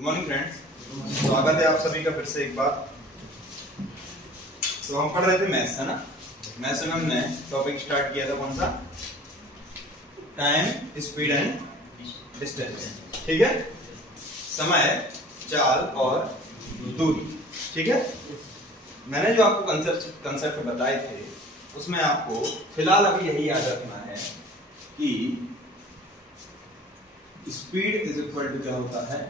Good morning friends, स्वागत है आप सभी का फिर से एक बार। तो हम पढ़ रहे थे मैथ्स, है ना। मैथ्स में हमने टॉपिक स्टार्ट किया था कौन सा, टाइम, स्पीड एंड डिस्टेंस। ठीक है, समय, चाल और दूरी। ठीक है, मैंने जो आपको कंसेप्ट बताए थे उसमें आपको फिलहाल अभी यही याद रखना है कि स्पीड इज इक्वल टू क्या होता है,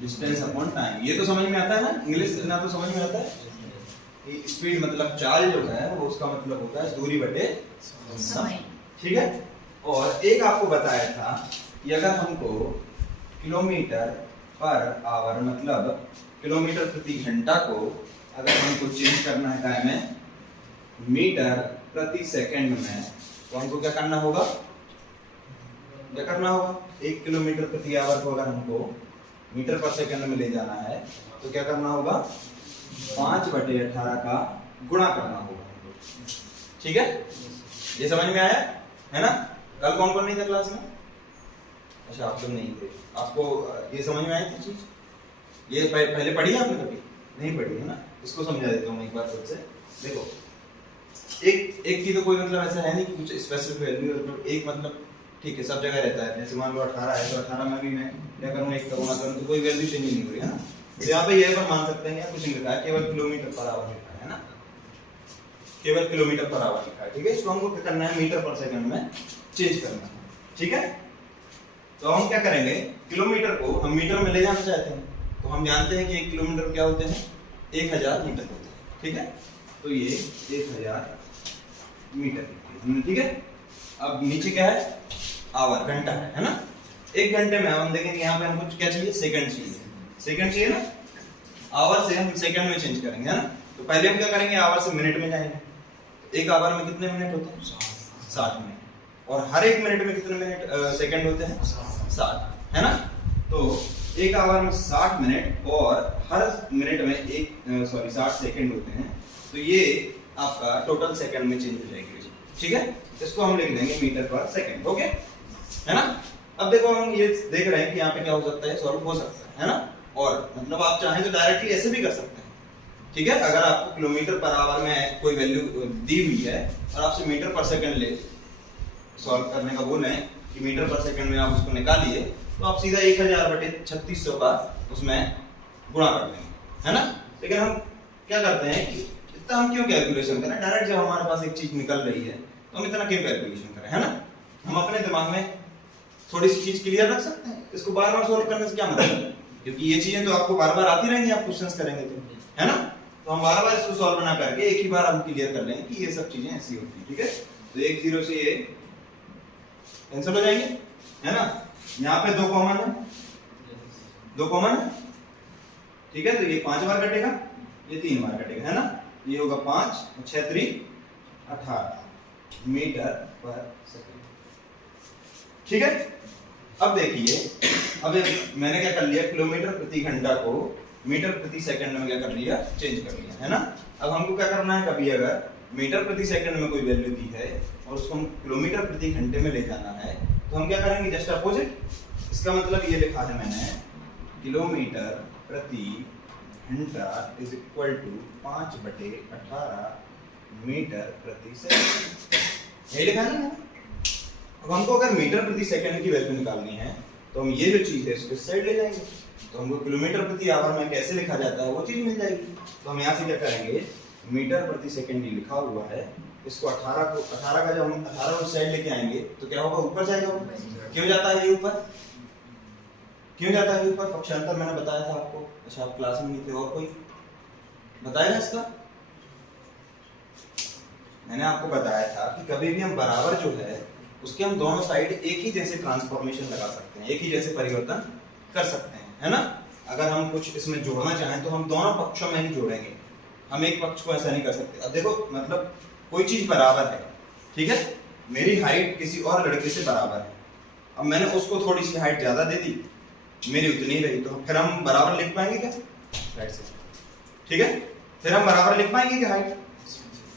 डिस्टेंस अपॉन टाइम। ये तो समझ में आता है ना, इंग्लिश ना तो समझ में आता है कि स्पीड मतलब चाल जो है वो उसका मतलब होता है दूरी बटे समय। ठीक है, और एक आपको बताया था कि अगर हमको किलोमीटर पर आवर मतलब किलोमीटर प्रति घंटा को अगर हमको चेंज करना है टाइम में मीटर प्रति सेकंड में, तो हमको क्या करना होगा, क्या करना होगा, 1 किलोमीटर प्रति आवर को अगर हमको मीटर पर सेकंड में ले जाना है तो क्या करना होगा, 5/18 का गुणा करना होगा। ठीक है, ये समझ में आया है ना। कल कौन कौन नहीं था क्लास में? अच्छा, आप लोग नहीं थे, आपको ये समझ में आई थी चीज? ये पहले पढ़ी है आपने? कभी नहीं पढ़ी है ना, इसको समझा देता हूँ एक बार फिर से। देखो, एक की तो कोई मतलब ऐसा है नहीं कि कुछ स्पेसिफिक वैल्यू, मतलब एक मतलब ठीक है सब जगह रहता है। जैसे मान लो 18 है तो 18 में भी मैं क्या करूँ, 1 करूँगा तो कोई वैल्यू चेंज नहीं हो रही है ना। तो यहाँ पे ये पर मान सकते हैं कुछ नहीं लिखा है, केवल किलोमीटर पर आवर लिखा है ना, केवल किलोमीटर पर आवर लिखा है। ठीक है, इसको हमको क्या करना है, मीटर पर सेकंड में चेंज करना है। ठीक है, तो हम क्या करेंगे, किलोमीटर को हम मीटर में ले जाना चाहते हैं तो हम जानते हैं कि 1 किलोमीटर क्या होते हैं, 1000 मीटर होते हैं। ठीक है, तो ये 1000 मीटर। ठीक है, अब नीचे क्या है, आवर, घंटा है ना। 1 घंटे में हम देखेंगे यहाँ पे हमको क्या चाहिए, सेकंड चाहिए, सेकंड चाहिए ना। आवर से हम सेकंड में चेंज करेंगे, है ना। तो पहले हम क्या करेंगे, आवर से मिनट में जाएंगे। एक आवर में कितने मिनट होते हैं, 60 मिनट। और हर एक मिनट में कितने मिनट सेकंड होते हैं, 60, है ना। तो एक आवर में 60 मिनट और हर मिनट में 60 सेकंड होते हैं। तो ये आपका टोटल सेकंड में चेंज हो जाएगी। ठीक है, इसको हम लिख देंगे मीटर पर सेकंड। ओके, है ना। अब देखो हम ये देख रहे हैं कि यहाँ पे क्या हो सकता है, सॉल्व हो सकता है ना। और मतलब आप चाहें तो डायरेक्टली ऐसे भी कर सकते हैं। ठीक है, अगर आपको किलोमीटर पर आवर में कोई वैल्यू दी हुई है और आपसे मीटर पर सेकंड ले सॉल्व करने का बोले कि मीटर पर सेकंड में आप उसको निकालिए, तो आप सीधा 1000/3600 का उसमें गुणा कर देंगे, है ना। लेकिन हम क्या करते हैं कि इतना हम क्यों कैलकुलेशन करें, डायरेक्ट जब हमारे पास एक चीज निकल रही है तो हम इतना क्यों कैलकुलेशन करें, है ना। हम अपने दिमाग में थोड़ी सी चीज क्लियर रख सकते हैं, इसको बार बार सॉल्व करने से क्या मतलब है, क्योंकि ये चीजें तो आपको बार बार आती रहेंगी, आप क्वेश्चंस करेंगे तो, है ना। तो हम बार बार इसको सॉल्व ना करके एक ही बार हम क्लियर कर लेंगे कि ये सब चीजें ऐसी होती है। ठीक है, तो 1 0 से ये कैंसिल हो जाएंगे, है ना। यहाँ पे 2 कॉमन है, 2 कॉमन है। ठीक है, तो ये 5 बार कटेगा, ये 3 बार कटेगा, है ना। ये होगा 5 और 6 3 18 मीटर पर सेकंड। ठीक है, अब देखिए, अब मैंने क्या कर लिया, किलोमीटर प्रति घंटा को मीटर प्रति सेकंड में क्या कर लिया, चेंज कर लिया, है ना। अब हमको क्या करना है, कभी अगर मीटर प्रति सेकंड में कोई वैल्यू दी है और उसको हम किलोमीटर प्रति घंटे में ले जाना है तो हम क्या करेंगे, जस्ट अपोजिट। इसका मतलब ये लिखा है मैंने, किलोमीटर प्रति घंटा इज इक्वल टू 5/18 मीटर प्रति सेकंड, यही लिखा है ना। अब हमको अगर मीटर प्रति सेकंड की वैल्यू निकालनी है तो हम ये जो चीज है इसको साइड ले जाएंगे, तो हमको किलोमीटर प्रति आवर में कैसे लिखा जाता है वो चीज मिल जाएगी। तो हम यहाँ से क्या करेंगे, मीटर प्रति सेकंड ये लिखा हुआ है, इसको 18 का जब हम 18 को साइड लेके आएंगे तो क्या होगा, ऊपर जाएगा। क्यों जाता है ये ऊपर, क्यों जाता है ऊपर, पक्षांतर मैंने बताया था आपको। अच्छा, आप क्लास में नहीं थे, और कोई बताएगा इसका? मैंने आपको बताया था कि कभी भी हम बराबर जो है उसके हम दोनों साइड एक ही जैसे ट्रांसफॉर्मेशन लगा सकते हैं, एक ही जैसे परिवर्तन कर सकते हैं, है ना। अगर हम कुछ इसमें जोड़ना चाहें तो हम दोनों पक्षों में ही जोड़ेंगे, हम एक पक्ष को ऐसा नहीं कर सकते। अब देखो, मतलब कोई चीज बराबर है, ठीक है, मेरी हाइट किसी और लड़के से बराबर है, अब मैंने उसको थोड़ी सी हाइट ज्यादा दे दी, मेरी उतनी रही, तो फिर हम बराबर लिख पाएंगे क्या, राइट से। ठीक है, फिर हम बराबर लिख पाएंगे क्या हाइट,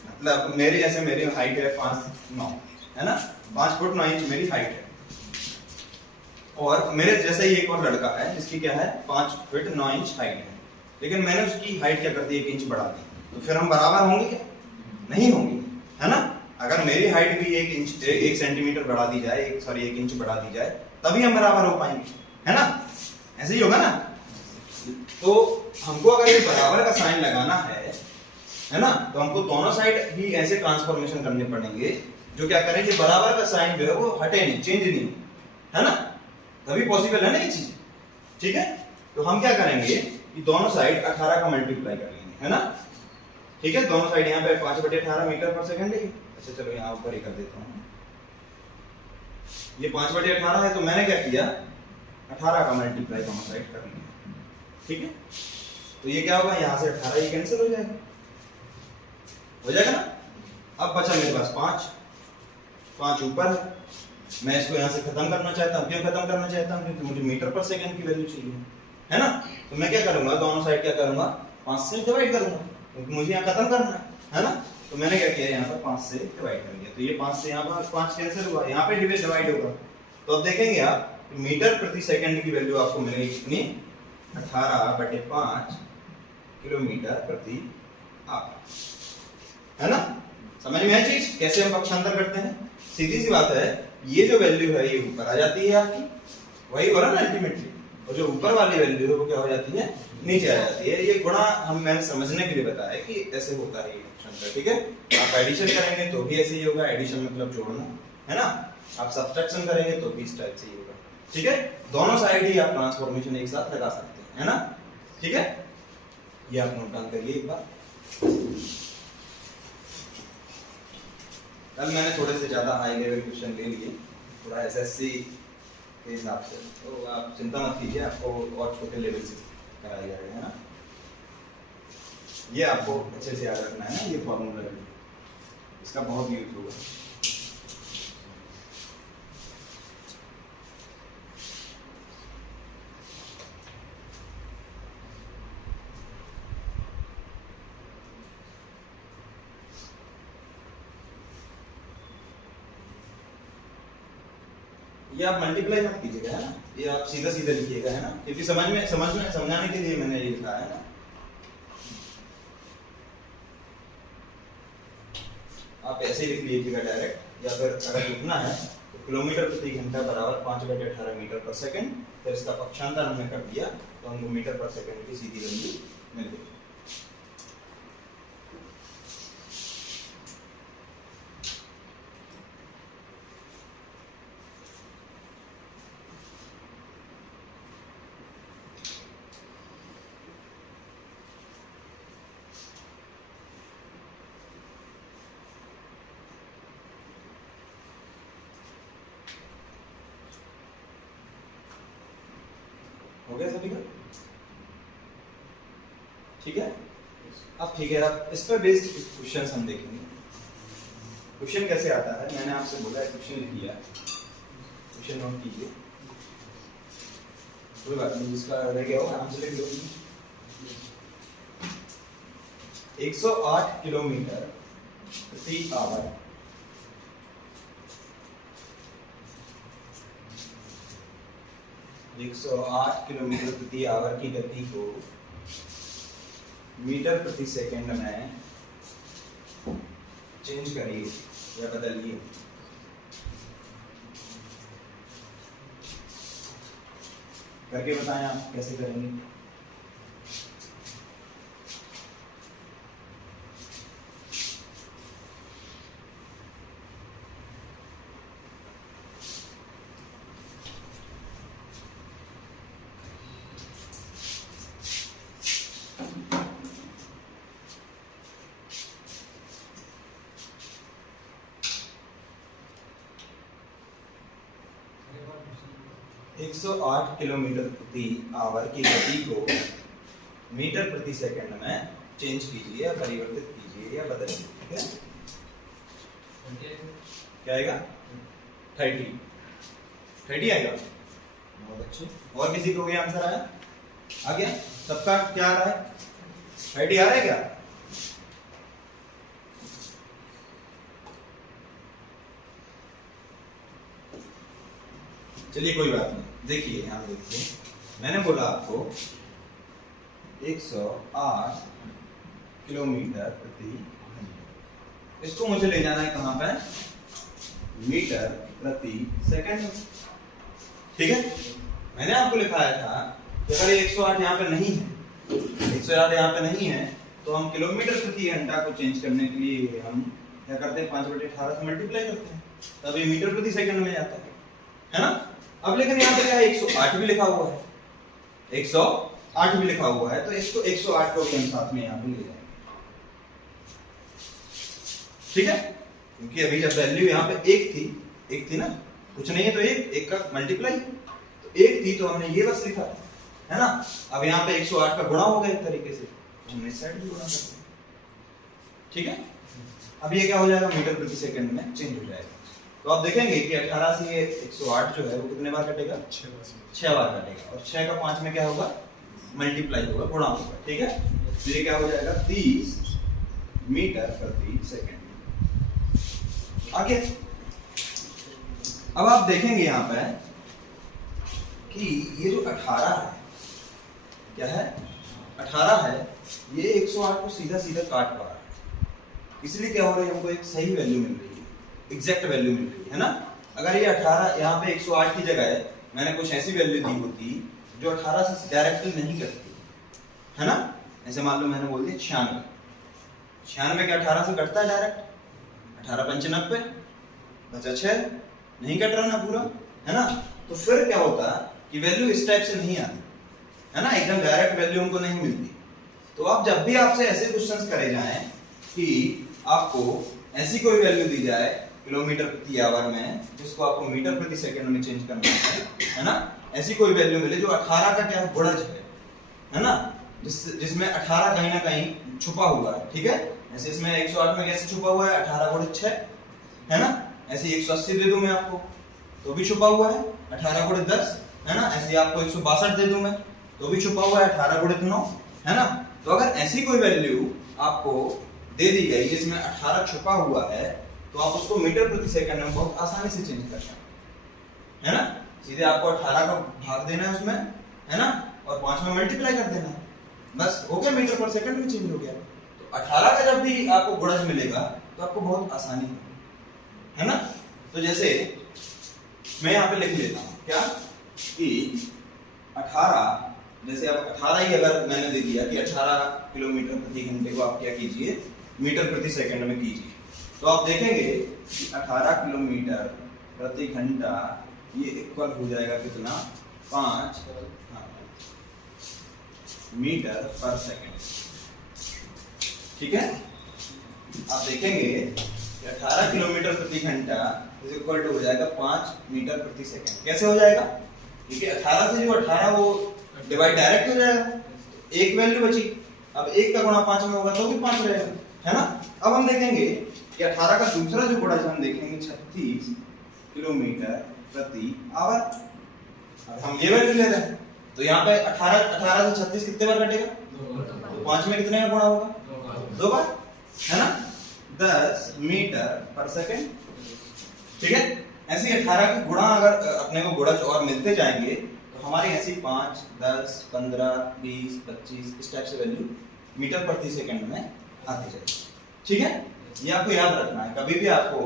मतलब मेरी हाइट है 5'9", है ना, 5 फुट 9 इंच मेरी हाइट है। और मेरे जैसे ही एक और लड़का है जिसकी क्या है 5 फीट 9 इंच हाइट है, लेकिन मैंने उसकी हाइट क्या कर दी 1 इंच बढ़ा दी, तो फिर हम बराबर होंगे क्या? नहीं होंगे, है ना। अगर मेरी हाइट भी 1 सेंटीमीटर बढ़ा दी जाए, 1 इंच बढ़ा दी जाए, तभी हम बराबर हो पाएंगे, है ना। ऐसे ही होगा ना। तो हमको अगर ये बराबर का साइन लगाना है ना, तो हमको दोनों साइड ही ऐसे ट्रांसफॉर्मेशन करने पड़ेंगे जो क्या करें, ये बराबर का साइन जो है वो हटे नहीं, चेंज नहीं, है ना। तभी पॉसिबल है ना ये चीज, ठीक है। तो हम क्या करेंगे कि दोनों साइड 18 का मल्टीप्लाई कर लेंगे, है ना। ठीक है, दोनों साइड यहाँ पे 5/18 मीटर पर सेकंड है। अच्छा चलो यहाँ ऊपर ही कर देता हूँ, ये 5/18 है, तो मैंने क्या किया 18 का मल्टीप्लाई दोनों साइड कर लिया, ठीक है। तो ये क्या होगा, यहाँ से 18 ये कैंसिल हो जाएगा, ना। अब बचा मेरे पास 5 ऊपर है, मैं इसको यहाँ से खत्म करना चाहता हूँ। क्यों खत्म करना चाहता हूँ? क्योंकि मुझे मीटर पर सेकंड की वैल्यू चाहिए, है ना। तो मैं क्या करूंगा, दोनों साइड क्या करूंगा 5 से डिवाइड करूंगा, क्योंकि मुझे यहाँ खत्म करना है ना। तो मैंने क्या किया, यहाँ पर 5 से डिवाइड कर दिया, तो ये 5 से यहाँ पर 5 कैंसिल हुआ, यहाँ पे डिवाइड होगा। तो अब देखेंगे आप मीटर प्रति सेकंड की वैल्यू आपको मिलेगी कितनी, 18/5 किलोमीटर प्रति आवर, है ना। समझ में आई चीज, कैसे हम पक्षांतर करते हैं? सीधी सी बात है, ये जो वैल्यू है ये ऊपर आ जाती है आपकी, वही हो रहा है ना अल्टीमेटली, और जो ऊपर वाली वैल्यू है वो क्या हो जाती है, नीचे आ जाती है। ये गुणा मैंने समझने के लिए बताया कि ऐसे होता है ये पक्षांतर, ठीक है। आप एडिशन करेंगे तो भी ऐसे ही होगा, एडिशन मतलब जोड़ना, है ना। आप सब्सट्रैक्शन करेंगे तो भी इस टाइप से ही होगा, ठीक है। दोनों साइड ही आप ट्रांसफॉर्मेशन एक साथ लगा सकते हैं, है ना, ठीक है। ये आप नोट डाउन करिए एक बार। कल मैंने थोड़े से ज्यादा हाई लेवल क्वेश्चन ले लिए, थोड़ा एसएससी के हिसाब से, तो आप चिंता मत कीजिए, आपको और छोटे लेवल से कराया जाएगा, है ना। ये आपको अच्छे से याद रखना है ना, ये फॉर्मूला इसका बहुत यूज होगा। ये आप मल्टीप्लाई मत कीजिएगा, है ना, ये आप सीधा सीधा लिखिएगा, है ना, क्योंकि समझाने के लिए मैंने ये लिखा है ना। आप ऐसे ही लिख लीजिएगा डायरेक्ट, या फिर अगर लिखना है तो किलोमीटर प्रति घंटा बराबर 5/18 मीटर पर सेकंड, फिर इसका पक्षांतर हमने कर दिया तो हमको मीटर पर सेकंड की सीधी वैल्यू मिल गई। हो गया सभी का, ठीक है। अब ठीक है, अब इस पर बेस्ड क्वेश्चन हम देखेंगे। क्वेश्चन कैसे आता है, मैंने आपसे बोला है क्वेश्चन लिख लिया, क्वेश्चन नोट कीजिए, कोई बात नहीं, जिसका रह गया हो आराम से लिख लो। 108 किलोमीटर प्रति आवर किलोमीटर प्रति आवर की गति को मीटर प्रति सेकंड में चेंज करिए या बदलिए। करके बताएं आप कैसे करेंगे। 108 किलोमीटर प्रति आवर की गति को मीटर प्रति सेकंड में चेंज कीजिए या परिवर्तित कीजिए या बदलिए, ठीक है। क्या आएगा? 30 आएगा, बहुत अच्छे। और किसी को भी आंसर आया? आ गया सबका? क्या आ रहा है? 30 आ रहा है क्या? चलिए कोई बात नहीं, देखिए यहाँ देखिए, मैंने बोला आपको 108 किलोमीटर प्रति घंटे, इसको मुझे ले जाना है कहाँ पे, मीटर प्रति सेकंड। ठीक है, मैंने आपको लिखाया था कि अगर ये 108 यहाँ पे नहीं है, 108 यहाँ पे नहीं है, तो हम किलोमीटर प्रति घंटा को चेंज करने के लिए हम क्या करते हैं, 5/18 से मल्टीप्लाई करते हैं, तब ये मीटर प्रति सेकंड में जाता है ना। अब लेकिन यहाँ पे क्या है, 108 भी लिखा हुआ है, 108 भी लिखा हुआ है, तो इसको 108 को भी हम साथ में यहाँ पे ले जाएंगे। ठीक है, क्योंकि अभी जब वैल्यू यहाँ पे एक थी ना, कुछ नहीं है तो एक का मल्टीप्लाई, तो एक थी तो हमने ये बस लिखा है ना। अब यहाँ पे 108 का गुणा हो गया एक तरीके से, हमने इस साइड भी गुणा कर दिया। ठीक है, अब ये क्या हो जाएगा, मीटर प्रति सेकंड में चेंज हो जाएगा। तो आप देखेंगे कि 18 से ये 108 जो है वो कितने बार कटेगा, 6 बार कटेगा, और 6 का 5 में क्या होगा, मल्टीप्लाई होगा, गुणा होगा। ठीक है, तो ये क्या हो जाएगा, 30 मीटर प्रति सेकंड। आगे अब आप देखेंगे यहाँ पे कि ये जो 18 है, क्या है, 18 है, ये 108 को सीधा सीधा काट पा रहा है, इसलिए क्या हो रहा है, हमको एक सही वैल्यू मिल रही है, एग्जैक्ट वैल्यू मिल रही है ना। अगर ये 18 यहाँ पे 108 की जगह मैंने कुछ ऐसी वैल्यू दी होती जो 18 से डायरेक्टली नहीं करती है ना, ऐसे मान लो मैंने बोल दिया 96 क्या 18 से कटता है डायरेक्ट, 18 × 95 बचा 6, नहीं कट रहा ना पूरा, है ना। तो फिर क्या होता कि वैल्यू इस टाइप से नहीं आती है ना, एकदम डायरेक्ट वैल्यू हमको नहीं मिलती। तो आप जब भी आपसे ऐसे क्वेश्चंस करे जाएं कि आपको ऐसी कोई वैल्यू दी जाए किलोमीटर प्रति आवर में, जिसको आपको मीटर प्रति सेकंड में चेंज करना है ना, ऐसी कोई वैल्यू मिले जो 18 का क्या गुणज है ना, जिसमें 18 कहीं ना कहीं छुपा हुआ है। ठीक है, ऐसे इसमें 108 में कैसे छुपा हुआ है, 18 × 6 है ना, ऐसे 180 दे दूं मैं आपको तो भी छुपा हुआ है, 18 × 10 है ना, ऐसे आपको 162 दे दूं मैं तो भी छुपा हुआ है, 18 × 9 है ना। तो अगर ऐसी कोई वैल्यू आपको दे दी गई जिसमें 18 छुपा हुआ है, तो आप उसको मीटर प्रति सेकंड में बहुत आसानी से चेंज कर सकते हैं ना। सीधे आपको 18 का भाग देना है उसमें, है ना, और 5 में मल्टीप्लाई कर देना है, बस हो गया, मीटर पर सेकंड में चेंज हो गया। तो 18 का जब भी आपको गुणज मिलेगा तो आपको बहुत आसानी होगी, है ना। तो जैसे मैं यहाँ पे लिख लेता हूँ क्या कि 18, जैसे अब 18 ही अगर मैंने दे दिया कि 18 किलोमीटर प्रति घंटे को आप क्या कीजिए, मीटर प्रति सेकंड में कीजिए, तो आप देखेंगे कि 18 किलोमीटर प्रति घंटा ये इक्वल हो जाएगा कितना, 5 मीटर पर सेकंड। ठीक है, आप देखेंगे कि 18 किलोमीटर प्रति घंटा इज इक्वल टू हो जाएगा 5 मीटर प्रति सेकंड। कैसे हो जाएगा, क्योंकि 18 से जो 18 वो डिवाइड डायरेक्ट हो जाएगा, एक वैल्यू बची, अब 1 का गुणा 5 में होगा तो भी 5 रहेगा, है ना। अब हम देखेंगे कि 18 का दूसरा जो गुणज हम देखेंगे 36 किलोमीटर प्रति आवर। अब हम ये वैल्यू ले रहे हैं तो यहाँ पे 18 से 36 कितने बार कटेगा, तो 5 में कितने का गुणा होगा, 2 बार, है ना, 10 मीटर पर सेकंड। ठीक है, ऐसे 18 के गुणा अगर अपने को गुणज और मिलते जाएंगे तो हमारी ऐसी 5, 10, 15, 20, 25 इस टाइप से वैल्यू मीटर प्रति सेकंड में आती जाएगी। ठीक है, ये आपको याद रखना है, कभी भी आपको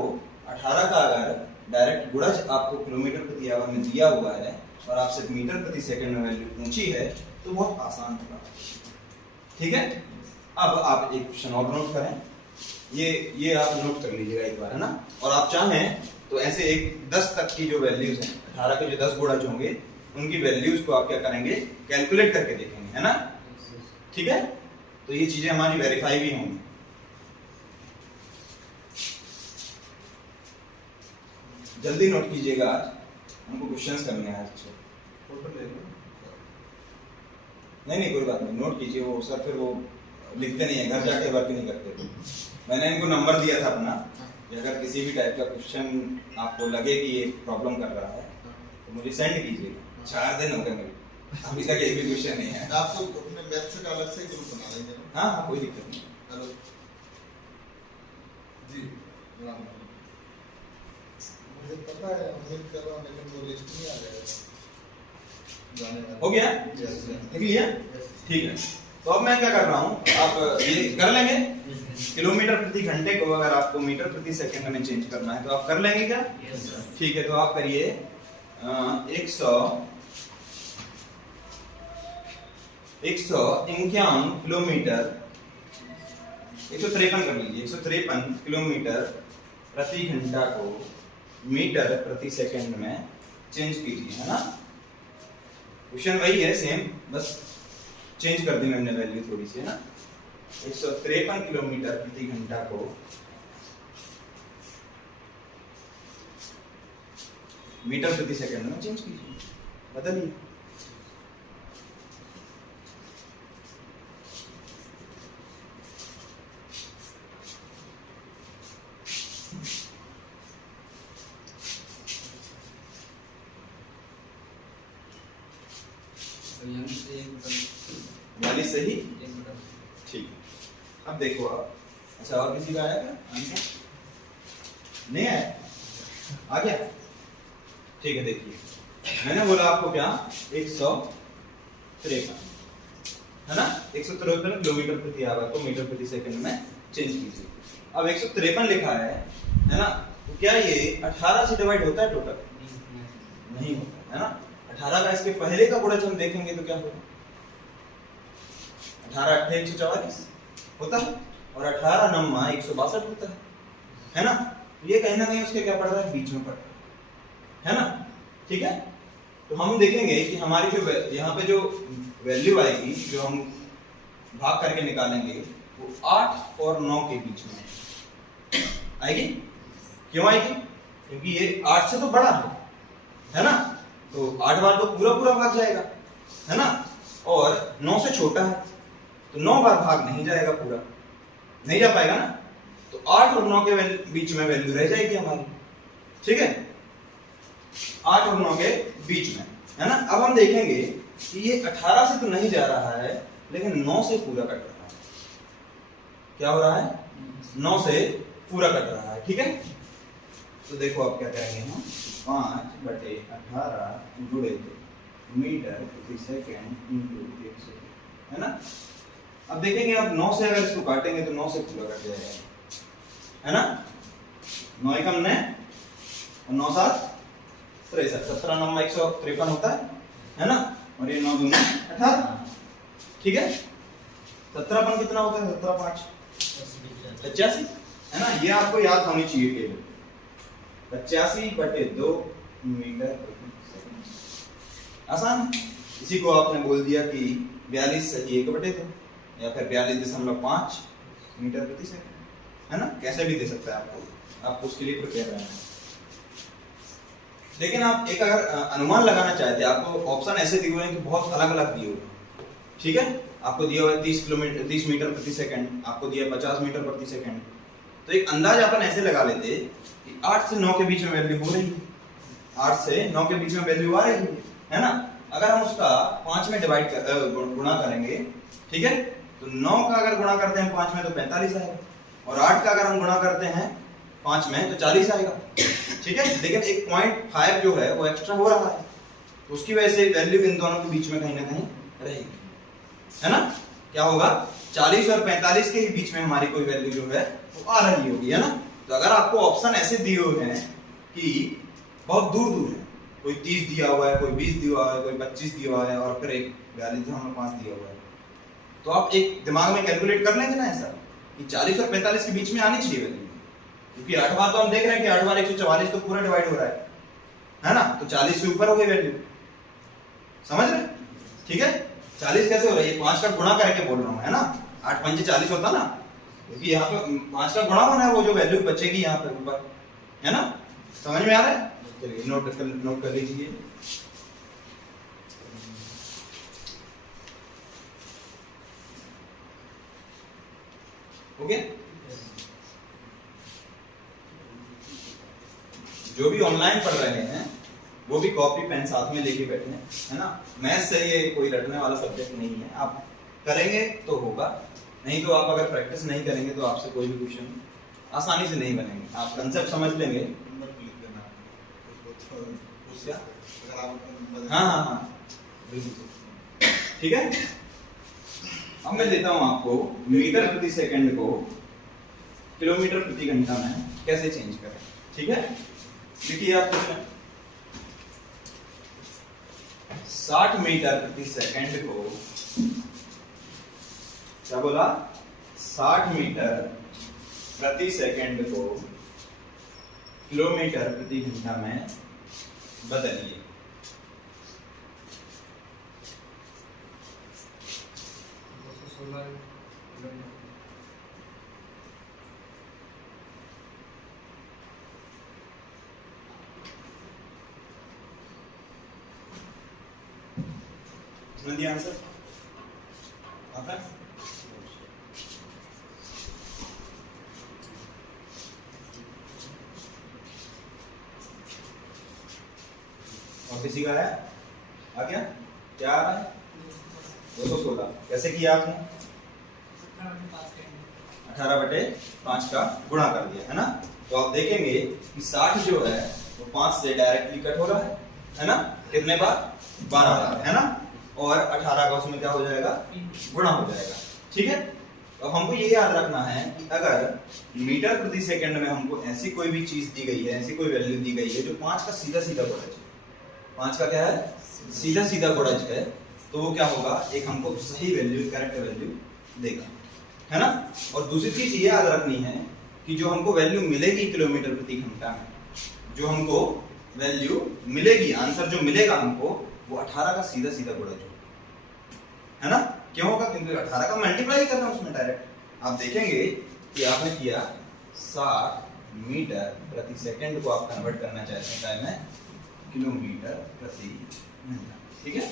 18 का अगर डायरेक्ट गुणज आपको किलोमीटर प्रति आवर में दिया हुआ है और आपसे मीटर प्रति सेकंड में वैल्यू पूछी है तो बहुत आसान होगा। ठीक है, अब आप एक क्वेश्चन और नोट करें, ये आप नोट कर लीजिएगा एक बार, है ना। और आप चाहें तो ऐसे एक 10 तक की जो वैल्यूज हैं, 18 के जो 10 गुणज होंगे उनकी वैल्यूज को आप क्या करेंगे, कैलकुलेट करके देखेंगे, है ना। ठीक है, तो ये चीजें हमारी वेरीफाई भी होंगी। जल्दी नोट कीजिएगा, आज हमको क्वेश्चंस करने हैं आज। नहीं कोई बात नहीं, नोट कीजिए, वो सर फिर वो लिखते नहीं है, घर जाके वर्क नहीं करते। मैंने इनको नंबर दिया था अपना कि अगर किसी भी टाइप का क्वेश्चन आपको लगे कि ये प्रॉब्लम कर रहा है तो मुझे सेंड कीजिएगा। 4 दिन हो गए मेरे, अभी तक एक भी क्वेश्चन नहीं है। आप तो अपने मैथ्स का अलग से ग्रुप बना लेंगे। हाँ, कोई दिक्कत नहीं। हेलो जी, मुझे पता है, उम्मीद कर रहा हूँ, लेकिन वो लिस्ट नहीं आ रहा है। जाने वाला। हो गया? Yes, yes. लिख लिया? ठीक है। तो अब मैं क्या कर रहा हूँ, आप ये कर लेंगे किलोमीटर प्रति घंटे को अगर आपको मीटर प्रति सेकंड में चेंज करना है तो आप कर लेंगे क्या? ठीक है, तो आप करिए 151 किलोमीटर 153 कर लीजिए, 153 किलोमीटर प्रति घंटा को मीटर प्रति सेकंड में चेंज कीजिए, है ना? क्वेश्चन वही है सेम, बस चेंज कर दी मैंने वैल्यू थोड़ी सी, है ना? 153 किलोमीटर प्रति घंटा को मीटर प्रति सेकंड में चेंज कीजिए, बदलिए। वाली सही, ठीक है। अब देखो आप, अच्छा और किसी का आया क्या आंसर? नहीं आया? आ गया? ठीक है, देखिए मैंने बोला आपको क्या 153 है ना, 153 किलोमीटर प्रति आवर को मीटर प्रति सेकंड में चेंज कीजिए। अब 153 लिखा है ना, तो क्या ये 18 से डिवाइड होता है टोटल? नहीं होता है ना। 18 का इसके पहले का गुणज हम देखेंगे तो क्या होगा, 18 8 144 होता है और 18 9 162 होता है ना। ये कहीं ना कहीं उसके क्या पड़ रहा है, बीच में पड़ रहा है ना। ठीक है, तो हम देखेंगे कि हमारी जो यहाँ पे जो वैल्यू आएगी, जो हम भाग करके निकालेंगे, वो 8 और 9 के बीच में आएगी। क्यों आएगी? क्योंकि ये 8 से तो बड़ा है ना, तो 8 बार तो पूरा पूरा भाग जाएगा, है ना, और 9 से छोटा है तो 9 बार भाग नहीं जाएगा, पूरा नहीं जा पाएगा ना। तो 8 और 9 के बीच में वैल्यू रह जाएगी हमारी। ठीक है, 8 और 9 के बीच में, है ना। अब हम देखेंगे कि ये 18 से तो नहीं जा रहा है, लेकिन 9 से पूरा कट रहा है। क्या हो रहा है? 9 से पूरा कट रहा है। ठीक है, तो देखो आप क्या करेंगे हम, 5/18 गुणे मीटर प्रति सेकंड इंटू 100, है ना। अब देखेंगे आप 9 से अगर इसको काटेंगे तो 9 से पूरा कट जाएगा, है ना। 9 एकम 9 और 9 7 63, 17 9 153 होता है ना, और ये 9 दूनी 18। ठीक है, 17 कितना होता है? 17 5 85, है ना। ये आपको याद होनी चाहिए टेबल, 85/2 मीटर प्रति सेकंड। आसान है। इसी को आपने बोल दिया कि 42 सही 1/2 या फिर 42.5 मीटर प्रति सेकंड, है ना। कैसे भी दे सकता है आपको उसके लिए प्रिपेयर रहना है। लेकिन आप एक अगर अनुमान लगाना चाहते हैं, आपको ऑप्शन ऐसे दिए हुए हैं कि बहुत अलग अलग दिए हुए हैं। ठीक है, आपको दिया हुआ है 30 मीटर प्रति सेकंड, आपको दिया 50 मीटर प्रति सेकंड। तो एक अंदाज अपन ऐसे लगा लेते कि 8 से 9 के बीच में वैल्यू हो रही है, 8 से 9 के बीच में वैल्यू आ रही है ना। अगर हम उसका 5 में डिवाइड गुणा करेंगे, ठीक है, तो 9 का अगर गुणा करते हैं 5 में तो 45 आएगा, और 8 का अगर हम गुणा करते हैं 5 में तो 40 आएगा। ठीक है, लेकिन एक 0.5 जो है वो एक्स्ट्रा हो रहा है, तो उसकी वजह से वैल्यू इन दोनों के बीच में कहीं ना कहीं रहेगी, है ना। क्या होगा, 40 और 45 के ही बीच में हमारी कोई वैल्यू जो है वो आ रही होगी, है ना। तो अगर आपको ऑप्शन ऐसे दिए हुए हैं कि बहुत दूर दूर है, कोई 30 दिया हुआ है, कोई 20 दिया हुआ है, कोई 25 दिया हुआ है, और फिर एक 42.5 दिया हुआ है, तो आप एक दिमाग में कैलकुलेट कर लेंगे ना ऐसा कि 40 और 45 के बीच में आनी चाहिए वैल्यू। क्योंकि 8 बार तो हम देख रहे हैं कि 8 बार 144 तो पूरा डिवाइड हो रहा है ना, तो 40 से ऊपर हो गई वैल्यू, समझ रहे? ठीक है, 40 कैसे हो रहा है, ये 5 का गुणा करके बोल रहा हूं, है ना। 8 पंजे 40 होता ना, क्योंकि यहाँ पे 5 का गुणा होना है, वो जो वैल्यू बचेगी यहाँ पे ऊपर, है ना। समझ में आ रहा है? चलिए नोट कर लीजिए। ओके, जो भी ऑनलाइन पढ़ रहे हैं वो भी कॉपी पेन साथ में लेके बैठे हैं, है ना। मैथ्स से ये कोई रटने वाला सब्जेक्ट नहीं है, आप करेंगे तो होगा, नहीं तो आप अगर प्रैक्टिस नहीं करेंगे तो आपसे कोई भी क्वेश्चन आसानी से नहीं बनेंगे। आप कंसेप्ट समझ लेंगे। नंबर लिख देना उसको, उसका अगर आप हाँ हाँ हाँ, ठीक है। अब मैं देता हूं आपको मीटर प्रति सेकंड को किलोमीटर प्रति घंटा में कैसे चेंज करें। ठीक है, देखिए आप क्वेश्चन 60 मीटर प्रति सेकंड को, क्या बोला, 60 मीटर प्रति सेकंड को किलोमीटर प्रति घंटा में बदलिए। समझ दिया आंसर आता है? और किसी का है? आ गया? क्या आ रहा है? 216 कैसे किया आपने? 18/5 का गुणा कर दिया है ना। तो आप देखेंगे कि 60 जो है वो 5 से डायरेक्टली कट हो रहा है ना। कितने बार? 12 बार, है ना। और 18 का उसमें क्या हो जाएगा? गुणा हो जाएगा। ठीक है, तो हमको ये याद रखना है कि अगर मीटर प्रति सेकंड में हमको ऐसी कोई भी चीज दी गई है, ऐसी कोई वैल्यू दी गई है जो 5 का सीधा सीधा गुणज है, 5 का क्या है? सीधा सीधा गुणज है, तो वो क्या होगा? एक हमको सही वैल्यू, करेक्ट वैल्यू देगा, है ना। और दूसरी चीज ये याद रखनी है कि जो हमको वैल्यू मिलेगी किलोमीटर प्रति घंटा में, जो हमको वैल्यू मिलेगी, आंसर जो मिलेगा हमको, वो 18 का सीधा सीधा गुणज होगा, है ना। क्यों होगा? क्योंकि 18 का मल्टीप्लाई करना है उसमें डायरेक्ट। आप देखेंगे कि आपने किया 60 मीटर प्रति सेकंड को आप कन्वर्ट करना चाहते हैं टाइम में किलोमीटर प्रति घंटा। ठीक है,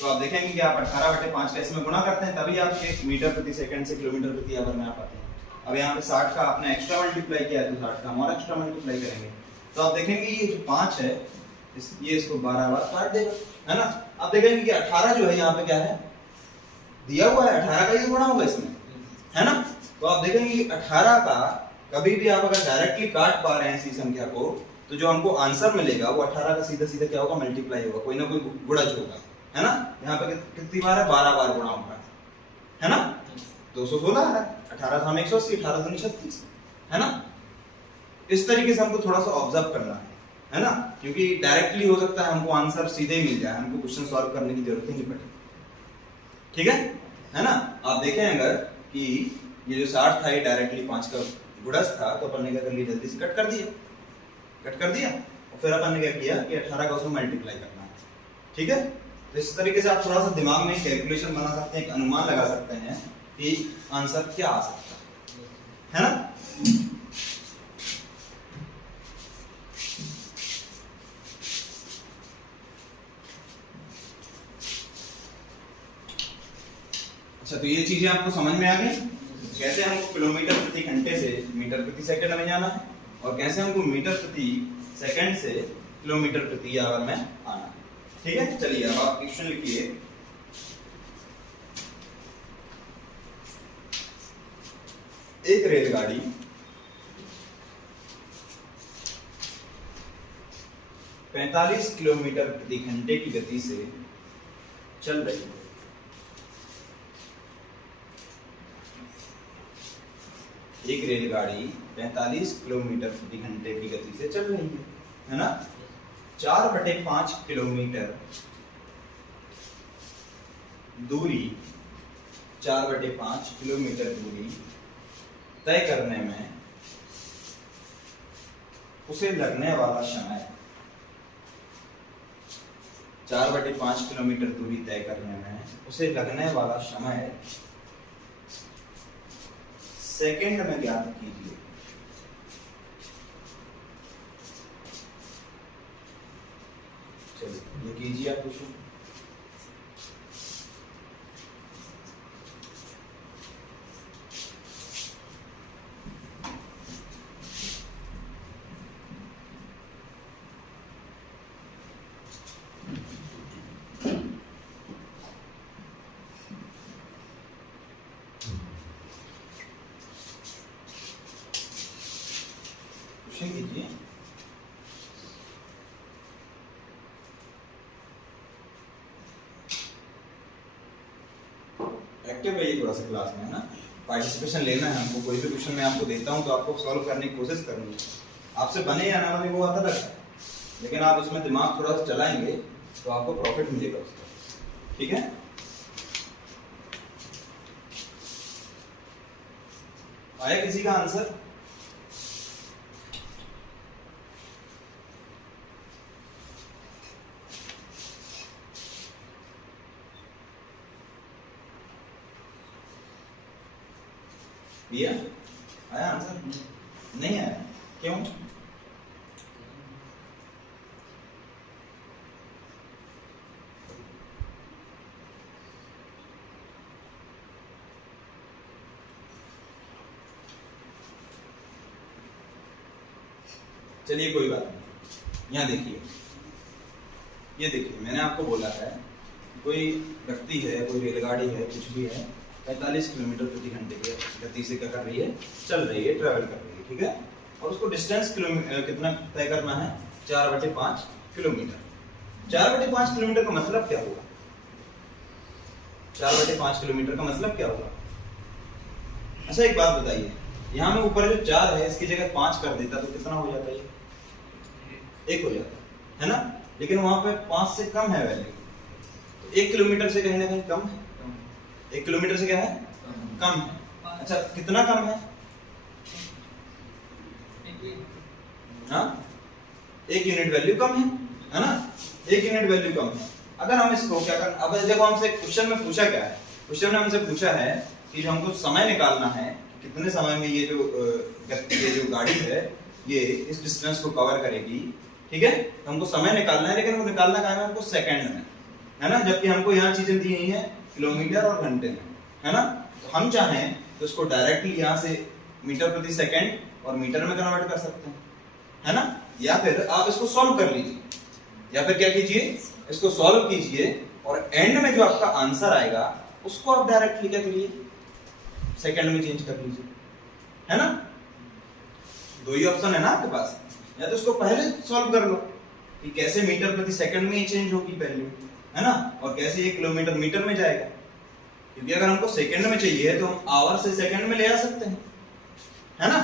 तो आप देखेंगे कि आप 18/5 का इसमें गुणा करते हैं, तभी आपके मीटर प्रति सेकंड से किलोमीटर प्रति आवर में आ पाते हैं। अब यहाँ पे 60 का आपने एक्स्ट्रा मल्टीप्लाई किया है, तो 60 का हमारा एक्स्ट्रा मल्टीप्लाई करेंगे, तो आप देखेंगे ये जो 5 है, ये इसको 12 बार काट देगा, है ना। आप देखेंगे कि 18 जो है यहाँ पे क्या है? दिया हुआ है, 18 का ये गुणा होगा इसमें, है ना। तो आप देखेंगे कि 18 का कभी भी आप अगर डायरेक्टली काट पा रहे हैं इसी संख्या को, तो जो हमको आंसर मिलेगा वो 18 का सीधा सीधा क्या होगा? मल्टीप्लाई होगा, कोई ना कोई गुणज होगा, है ना। यहाँ पे कितनी बार है? 12 बार गुणा होगा, है ना। 216 आ रहा है, 18 था 180, 18 दूनी 36, है ना। इस तरीके से हमको थोड़ा सा ऑब्जर्व करना है ना, क्योंकि डायरेक्टली हो सकता है हमको आंसर सीधे ही मिल जाए, हमको क्वेश्चन सॉल्व करने की जरूरत ही नहीं पड़ेगी। ठीक है ना। आप देखें अगर कि ये जो 60 था ये डायरेक्टली 5 का गुणज था, तो अपन ने क्या कर लिया? जल्दी से कट कर दिया, और फिर अपन ने क्या किया कि 18 का उसमें मल्टीप्लाई करना है। ठीक है, तो इस तरीके से आप थोड़ा सा दिमाग में कैलकुलेशन बना सकते हैं, एक अनुमान लगा सकते हैं कि आंसर क्या आ सकता है ना। अच्छा, तो ये चीजें आपको समझ में आ गई, कैसे हमको किलोमीटर प्रति घंटे से मीटर प्रति सेकंड में जाना है, और कैसे हमको मीटर प्रति सेकंड से किलोमीटर प्रति आवर में आना है। ठीक है, चलिए अब आप क्वेश्चन लिखिए। एक रेलगाड़ी 45 किलोमीटर प्रति घंटे की गति से चल रही है। एक रेलगाड़ी 45 किलोमीटर प्रति घंटे की गति से चल रही है ना। 4/5 किलोमीटर दूरी, 4/5 किलोमीटर दूरी तय करने में उसे लगने वाला समय, 4/5 किलोमीटर दूरी तय करने में उसे लगने वाला समय सेकंड में ज्ञात कीजिए। चलिए ये कीजिए आप क्वेश्चन। क्वेश्चन कीजिए। एक्टिव रहिए थोड़ा सा क्लास में, है ना, पार्टिसिपेशन लेना है हमको। कोई भी क्वेश्चन मैं आपको देता हूँ तो आपको सॉल्व करने की कोशिश करनी है। आपसे बने या ना बने वो आता है, लेकिन आप उसमें दिमाग थोड़ा सा चलाएंगे तो आपको प्रॉफिट मिलेगा उसका, ठीक है। आया किसी का आंसर? दिया? आया आंसर? नहीं आया, क्यों? चलिए कोई बात नहीं। यहाँ देखिए, ये देखिए, मैंने आपको बोला है कोई व्यक्ति है, कोई रेलगाड़ी है, कुछ भी है, 45 किलोमीटर प्रति घंटे की गति से क्या कर रही है, चल रही है, ट्रैवल कर रही है, ठीक है। और उसको डिस्टेंस कितना तय करना है, 4/5 किलोमीटर। 4/5 किलोमीटर का मतलब क्या होगा? 4/5 किलोमीटर का मतलब क्या होगा? अच्छा एक बात बताइए, यहाँ में ऊपर जो 4 है इसकी जगह 5 कर देता तो कितना हो जाता है? 1 हो जाता है ना, लेकिन वहां पे 5 से कम है वैल्यू, तो 1 किलोमीटर से कहीं ना कहीं कम है। 1 किलोमीटर से क्या है, कम है। अच्छा कितना कम है? हाँ, 1 यूनिट वैल्यू कम है ना, 1 यूनिट वैल्यू कम है। अगर हम इसको क्या कर, अब देखो हमसे क्वेश्चन में पूछा क्या है, क्वेश्चन में हमसे पूछा है कि जो हमको समय निकालना है, कितने समय में ये जो गाड़ी है ये इस डिस्टेंस को कवर करेगी, ठीक है। तो हमको समय निकालना है, लेकिन वो निकालना कहाँ है, हमको सेकंड में, है ना, जबकि हमको यहाँ चीजें दी गई हैं किलोमीटर और घंटे में, है ना। तो हम चाहें तो इसको डायरेक्टली यहाँ से मीटर प्रति सेकंड और मीटर में कन्वर्ट कर सकते हैं, है ना। या फिर आप इसको सॉल्व कर लीजिए, या फिर क्या कीजिए, इसको सॉल्व कीजिए और एंड में जो आपका आंसर आएगा उसको आप डायरेक्टली क्या करिए, सेकंड में चेंज कर लीजिए, है ना। 2 ही ऑप्शन है ना आपके पास, या तो इसको पहले सॉल्व कर लो कि कैसे मीटर प्रति सेकंड में ही चेंज होगी वैल्यू, है ना, और कैसे ये किलोमीटर मीटर में जाएगा, क्योंकि अगर हमको सेकंड में चाहिए तो हम आवर से सेकंड में ले आ सकते हैं, है ना,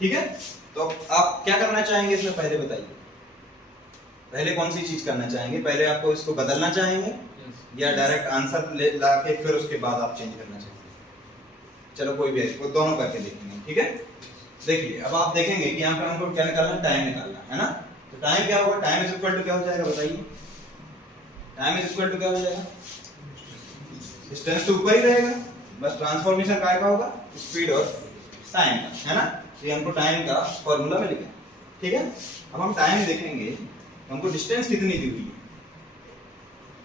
ठीक है। तो आप क्या करना चाहेंगे इसमें, पहले बताइए, पहले कौन सी चीज करना चाहेंगे? पहले आपको इसको बदलना चाहेंगे या डायरेक्ट आंसर ला के फिर उसके बाद आप चेंज करना चाहेंगे? चलो कोई भी है, वो दोनों करके देखेंगे, ठीक है। देखिए अब आप देखेंगे कि यहाँ पे हमको क्या निकालना है, टाइम निकालना है ना। तो टाइम क्या होगा, टाइम इज इक्वल टू क्या हो जाएगा बताइए, टाइम इज इक्वल टू क्या हो जाएगा, डिस्टेंस तो ऊपर ही रहेगा, बस ट्रांसफॉर्मेशन काय का होगा, स्पीड और टाइम का, है ना। तो ये हमको टाइम का फॉर्मूला मिल गया, ठीक है। अब हम टाइम देखेंगे, हमको डिस्टेंस कितनी दी हुई है,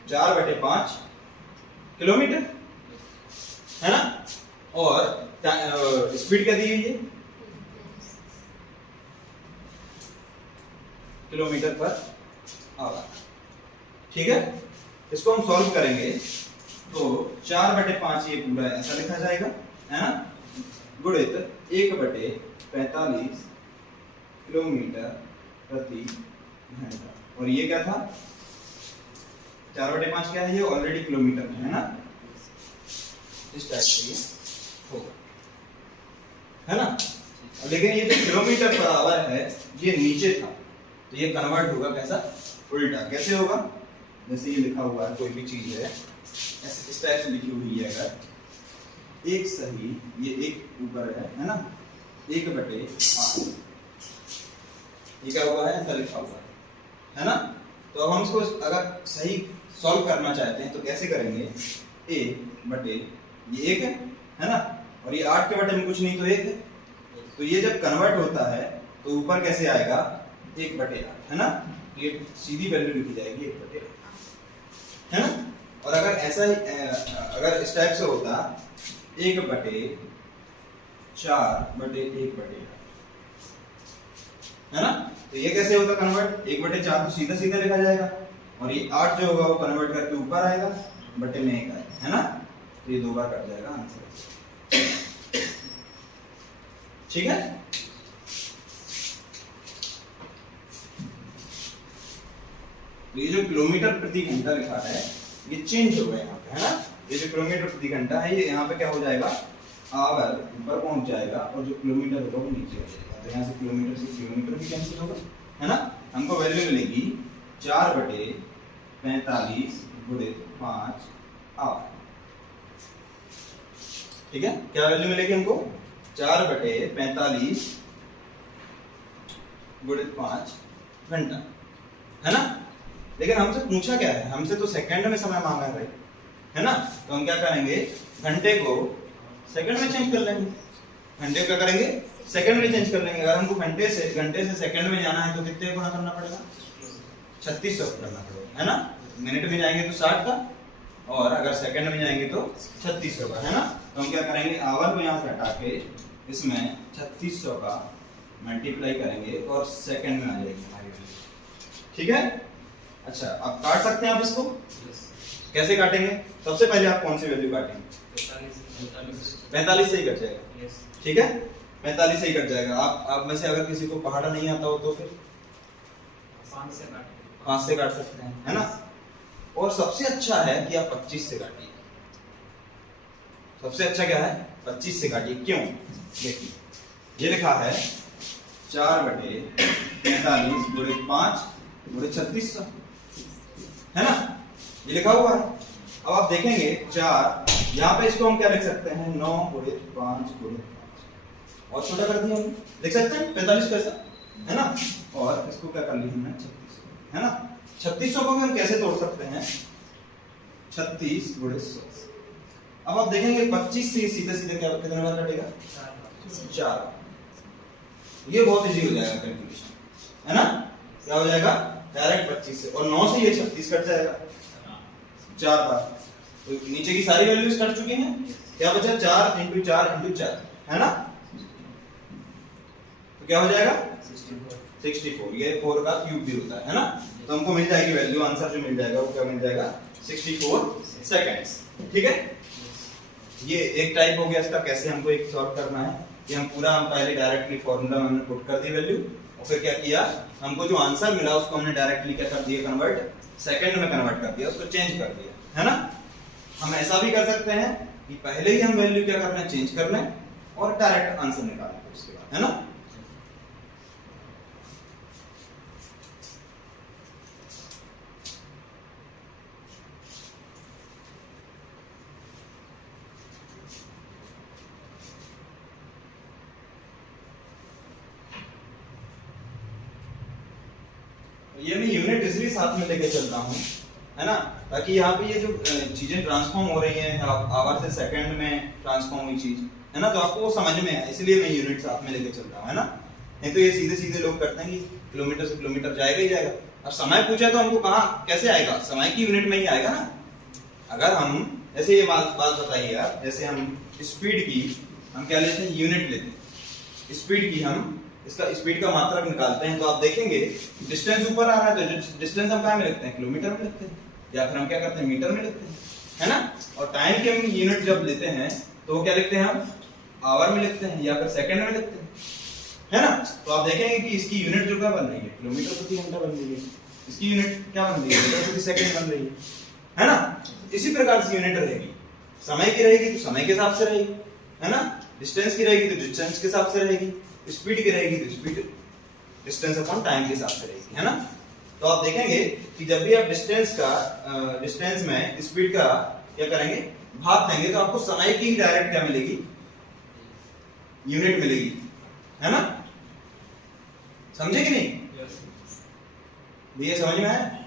4/5 किलोमीटर, है ना, और स्पीड क्या दी हुई है, किलोमीटर पर आवर, ठीक है। इसको हम सॉल्व करेंगे तो 4/5 ये पूरा ऐसा लिखा जाएगा, है ना, गुणित 1/45 किलोमीटर प्रति घंटा। और ये क्या था, 4/5 क्या है, ये ऑलरेडी किलोमीटर में है ना, इस टाइप से ये होगा, है ना। लेकिन ये जो किलोमीटर पर आवर है ये नीचे था, तो ये कन्वर्ट होगा कैसा, उल्टा। कैसे होगा, जैसे ये लिखा हुआ है, कोई भी चीज है ऐसे इस टाइप से लिखी हुई है, अगर एक सही, ये एक ऊपर है ना, 1/8, ये क्या हुआ है, ऐसा लिखा हुआ है ना। तो अब हम इसको अगर सही सॉल्व करना चाहते हैं तो कैसे करेंगे, ये 1 है ना, और ये 8 के बटे में कुछ नहीं तो 1 है, तो ये जब कन्वर्ट होता है तो ऊपर कैसे आएगा, 1/8, है ना। ये सीधी वैल्यू लिखी जाएगी 1/8, है ना। और अगर ऐसा ही अगर इस टाइप से होता 1/4/1/8, है ना, तो ये कैसे होता कन्वर्ट, 1/4 तो सीधा सीधा लिखा जाएगा, और ये 8 जो होगा वो कन्वर्ट करके ऊपर आएगा, बटे में 1 आएगा, है ना। तो ये 2 बार कट जाएगा आंसर, ठीक है। तो ये जो किलोमीटर प्रति घंटा लिखा है ये चेंज हो गया यहाँ पे, है ना। ये जो किलोमीटर प्रति घंटा है ये यहाँ पे क्या हो जाएगा, आवर ऊपर पहुंच जाएगा और जो किलोमीटर होगा वो नीचे हो जाएगा। तो यहाँ से किलोमीटर भी कैंसिल होगा, है ना। हमको वैल्यू मिलेगी 4/45 गुणित 5 आवर। ठीक है, क्या वैल्यू मिलेगी हमको, 4/45 गुणित 5 घंटा, है ना। लेकिन हमसे पूछा क्या है, हमसे तो सेकंड में समय मांगा है ना। तो हम क्या करेंगे, घंटे को सेकंड में चेंज कर लेंगे। घंटे को क्या करेंगे, सेकंड में चेंज कर लेंगे। अगर हमको घंटे से सेकंड में जाना है तो कितने गुना करना पड़ेगा, 3600 करना पड़ेगा, है ना। मिनट में जाएंगे तो 60 का, और अगर सेकंड में जाएंगे तो 3600 का, है ना। तो हम क्या करेंगे, आवर को यहाँ से हटा के इसमें 3600 का मल्टीप्लाई करेंगे और सेकंड में आ जाएगी हमारी वैल्यू। ठीक है, अच्छा अब काट सकते हैं आप इसको। कैसे काटेंगे, सबसे पहले आप कौन सी वैल्यू काटेंगे, 45 से ही कट जाएगा। ठीक है, 45 से ही कट जाएगा। आप में से अगर किसी को पहाड़ा नहीं आता हो तो फिर 5 से काट सकते हैं, है ना। और सबसे अच्छा है कि आप 25 से काटिए। सबसे अच्छा क्या है, 25 से काटिए। क्यों, देखिए ये लिखा है 4/45 गुणित 5 गुणित 3600, है ना, ये लिखा हुआ है। अब आप देखेंगे 4, यहाँ पे इसको हम क्या लिख सकते हैं, 9 गुणित 5 गुणित 5, और छोटा कर दिया, हम लिख सकते हैं 45 को ऐसा, है ना। और इसको क्या कर लिया हमने, 3600, है ना। 3600 को भी हम कैसे तोड़ सकते हैं, 36 गुणित 100। अब आप देखेंगे 25 से सीधे सीधे क्या कितने बार कटेगा, 4। ये बहुत इजी हो जाएगा कैलकुलेशन, है ना। क्या हो जाएगा, डायरेक्ट 25 से, और 9 से ये 36 कट जाएगा 4 बार। तो नीचे की सारी वैल्यूज कट चुकी हैं, क्या बचा 4 × 4 × 4, है ना। तो क्या हो जाएगा 64। ये 4 का क्यूब भी होता है ना। तो हमको मिल जाएगी वैल्यू, आंसर जो मिल जाएगा वो क्या मिल जाएगा, 64 सेकंड्स। ठीक है, ये एक टाइप हो गया इसका, कैसे हमको एक सॉल्व करना है। कि हम पूरा हम पहले डायरेक्टली फॉर्मूला में पुट कर दी वैल्यू, और फिर क्या किया, हमको जो आंसर मिला उसको हमने डायरेक्टली क्या कर दिया, कन्वर्ट, सेकंड में कन्वर्ट कर दिया, उसको चेंज कर दिया, है ना। हम ऐसा भी कर सकते हैं कि पहले ही हम वैल्यू क्या करना है, चेंज कर लें और डायरेक्ट आंसर निकाल लें उसके बाद, है ना। ये मैं यूनिट इसलिए साथ में लेके चलता हूँ, है ना, ताकि यहाँ पे ये जो चीजें ट्रांसफॉर्म हो रही हैं, आवर से सेकंड में ट्रांसफॉर्म हुई चीज, है ना, तो आपको वो समझ में आए, इसलिए मैं यूनिट साथ में लेके चल रहा हूँ, है ना। नहीं तो ये सीधे सीधे लोग करते हैं कि किलोमीटर से किलोमीटर जाएगा ही जाएगा। अब समय पूछा तो हमको कहाँ कैसे आएगा, समय की यूनिट में ही आएगा ना। अगर हम जैसे ये बात बताइए आप, जैसे हम स्पीड की हम क्या लेते हैं, यूनिट लेते हैं। स्पीड की हम इसका स्पीड का मात्रक निकालते हैं, तो आप देखेंगे डिस्टेंस ऊपर आ रहा है, तो डिस्टेंस हम कहाँ में लिखते हैं, किलोमीटर में लिखते हैं, या फिर हम क्या करते हैं, मीटर में लिखते हैं, है ना। और टाइम की हम यूनिट जब लेते हैं तो क्या लिखते हैं, हम आवर में लिखते हैं या फिर सेकंड में लिखते हैं, है ना। तो आप देखेंगे कि इसकी यूनिट जो क्या बन रही है, किलोमीटर प्रति घंटा बन रही है। इसकी यूनिट क्या बन रही है, मीटर प्रति सेकंड बन रही है ना। इसी प्रकार से यूनिट रहेगी, समय की रहेगी तो समय के हिसाब से रहेगी, है ना। डिस्टेंस की रहेगी तो डिस्टेंस के हिसाब से रहेगी, स्पीड की रहेगी तो स्पीड डिस्टेंस अपॉन टाइम के हिसाब से रहेगी, है ना। तो आप देखेंगे कि जब भी आप डिस्टेंस में स्पीड का क्या करेंगे, भाग देंगे, तो आपको समय की डायरेक्ट क्या मिलेगी, यूनिट मिलेगी, है ना। समझे कि नहीं, ये समझ में है,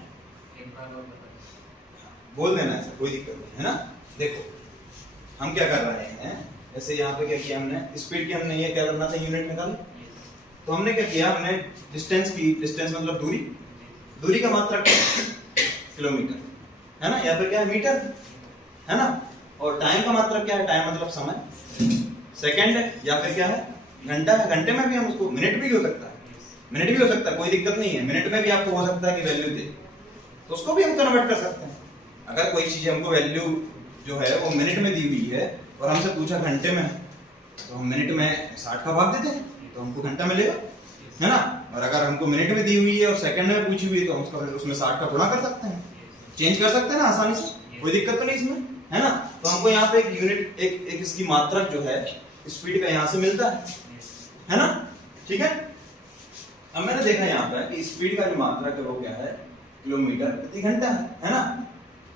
बोल देना ऐसा, कोई दिक्कत नहीं, है ना। देखो हम क्या कर रहे हैं, जैसे यहाँ पे क्या किया हमने, स्पीड की हमने ये क्या करना था, यूनिट निकाली। तो हमने क्या किया, हमने डिस्टेंस मतलब दूरी का मात्रक किलोमीटर, है ना, या फिर क्या है, मीटर, है ना। और टाइम का मात्रक क्या है, टाइम मतलब समय, सेकंड है, या फिर क्या है, घंटा है। घंटे में भी हम उसको, मिनट भी हो सकता है, मिनट भी हो सकता है, कोई दिक्कत नहीं है। मिनट में भी आपको हो सकता है कि वैल्यू दे, तो उसको भी हम कन्वर्ट कर सकते हैं। अगर कोई चीज हमको वैल्यू जो है वो मिनट में दी हुई है और हमसे पूछा घंटे में, तो हम मिनट में 60 का भाग देते हैं तो हमको घंटा मिलेगा, है ना। और अगर हमको मिनट में दी हुई है और सेकंड में पूछी हुई है तो हम उसमें 60 का गुणा कर सकते हैं, चेंज कर सकते हैं ना आसानी से, कोई दिक्कत तो नहीं इसमें, है ना। तो हमको यहाँ पे एक यूनिट एक इसकी मात्रक जो है स्पीड का यहाँ से मिलता है ना, ठीक है। अब मैंने देखा यहाँ पे कि स्पीड का जो मात्रक है वो क्या है, किलोमीटर प्रति घंटा है ना,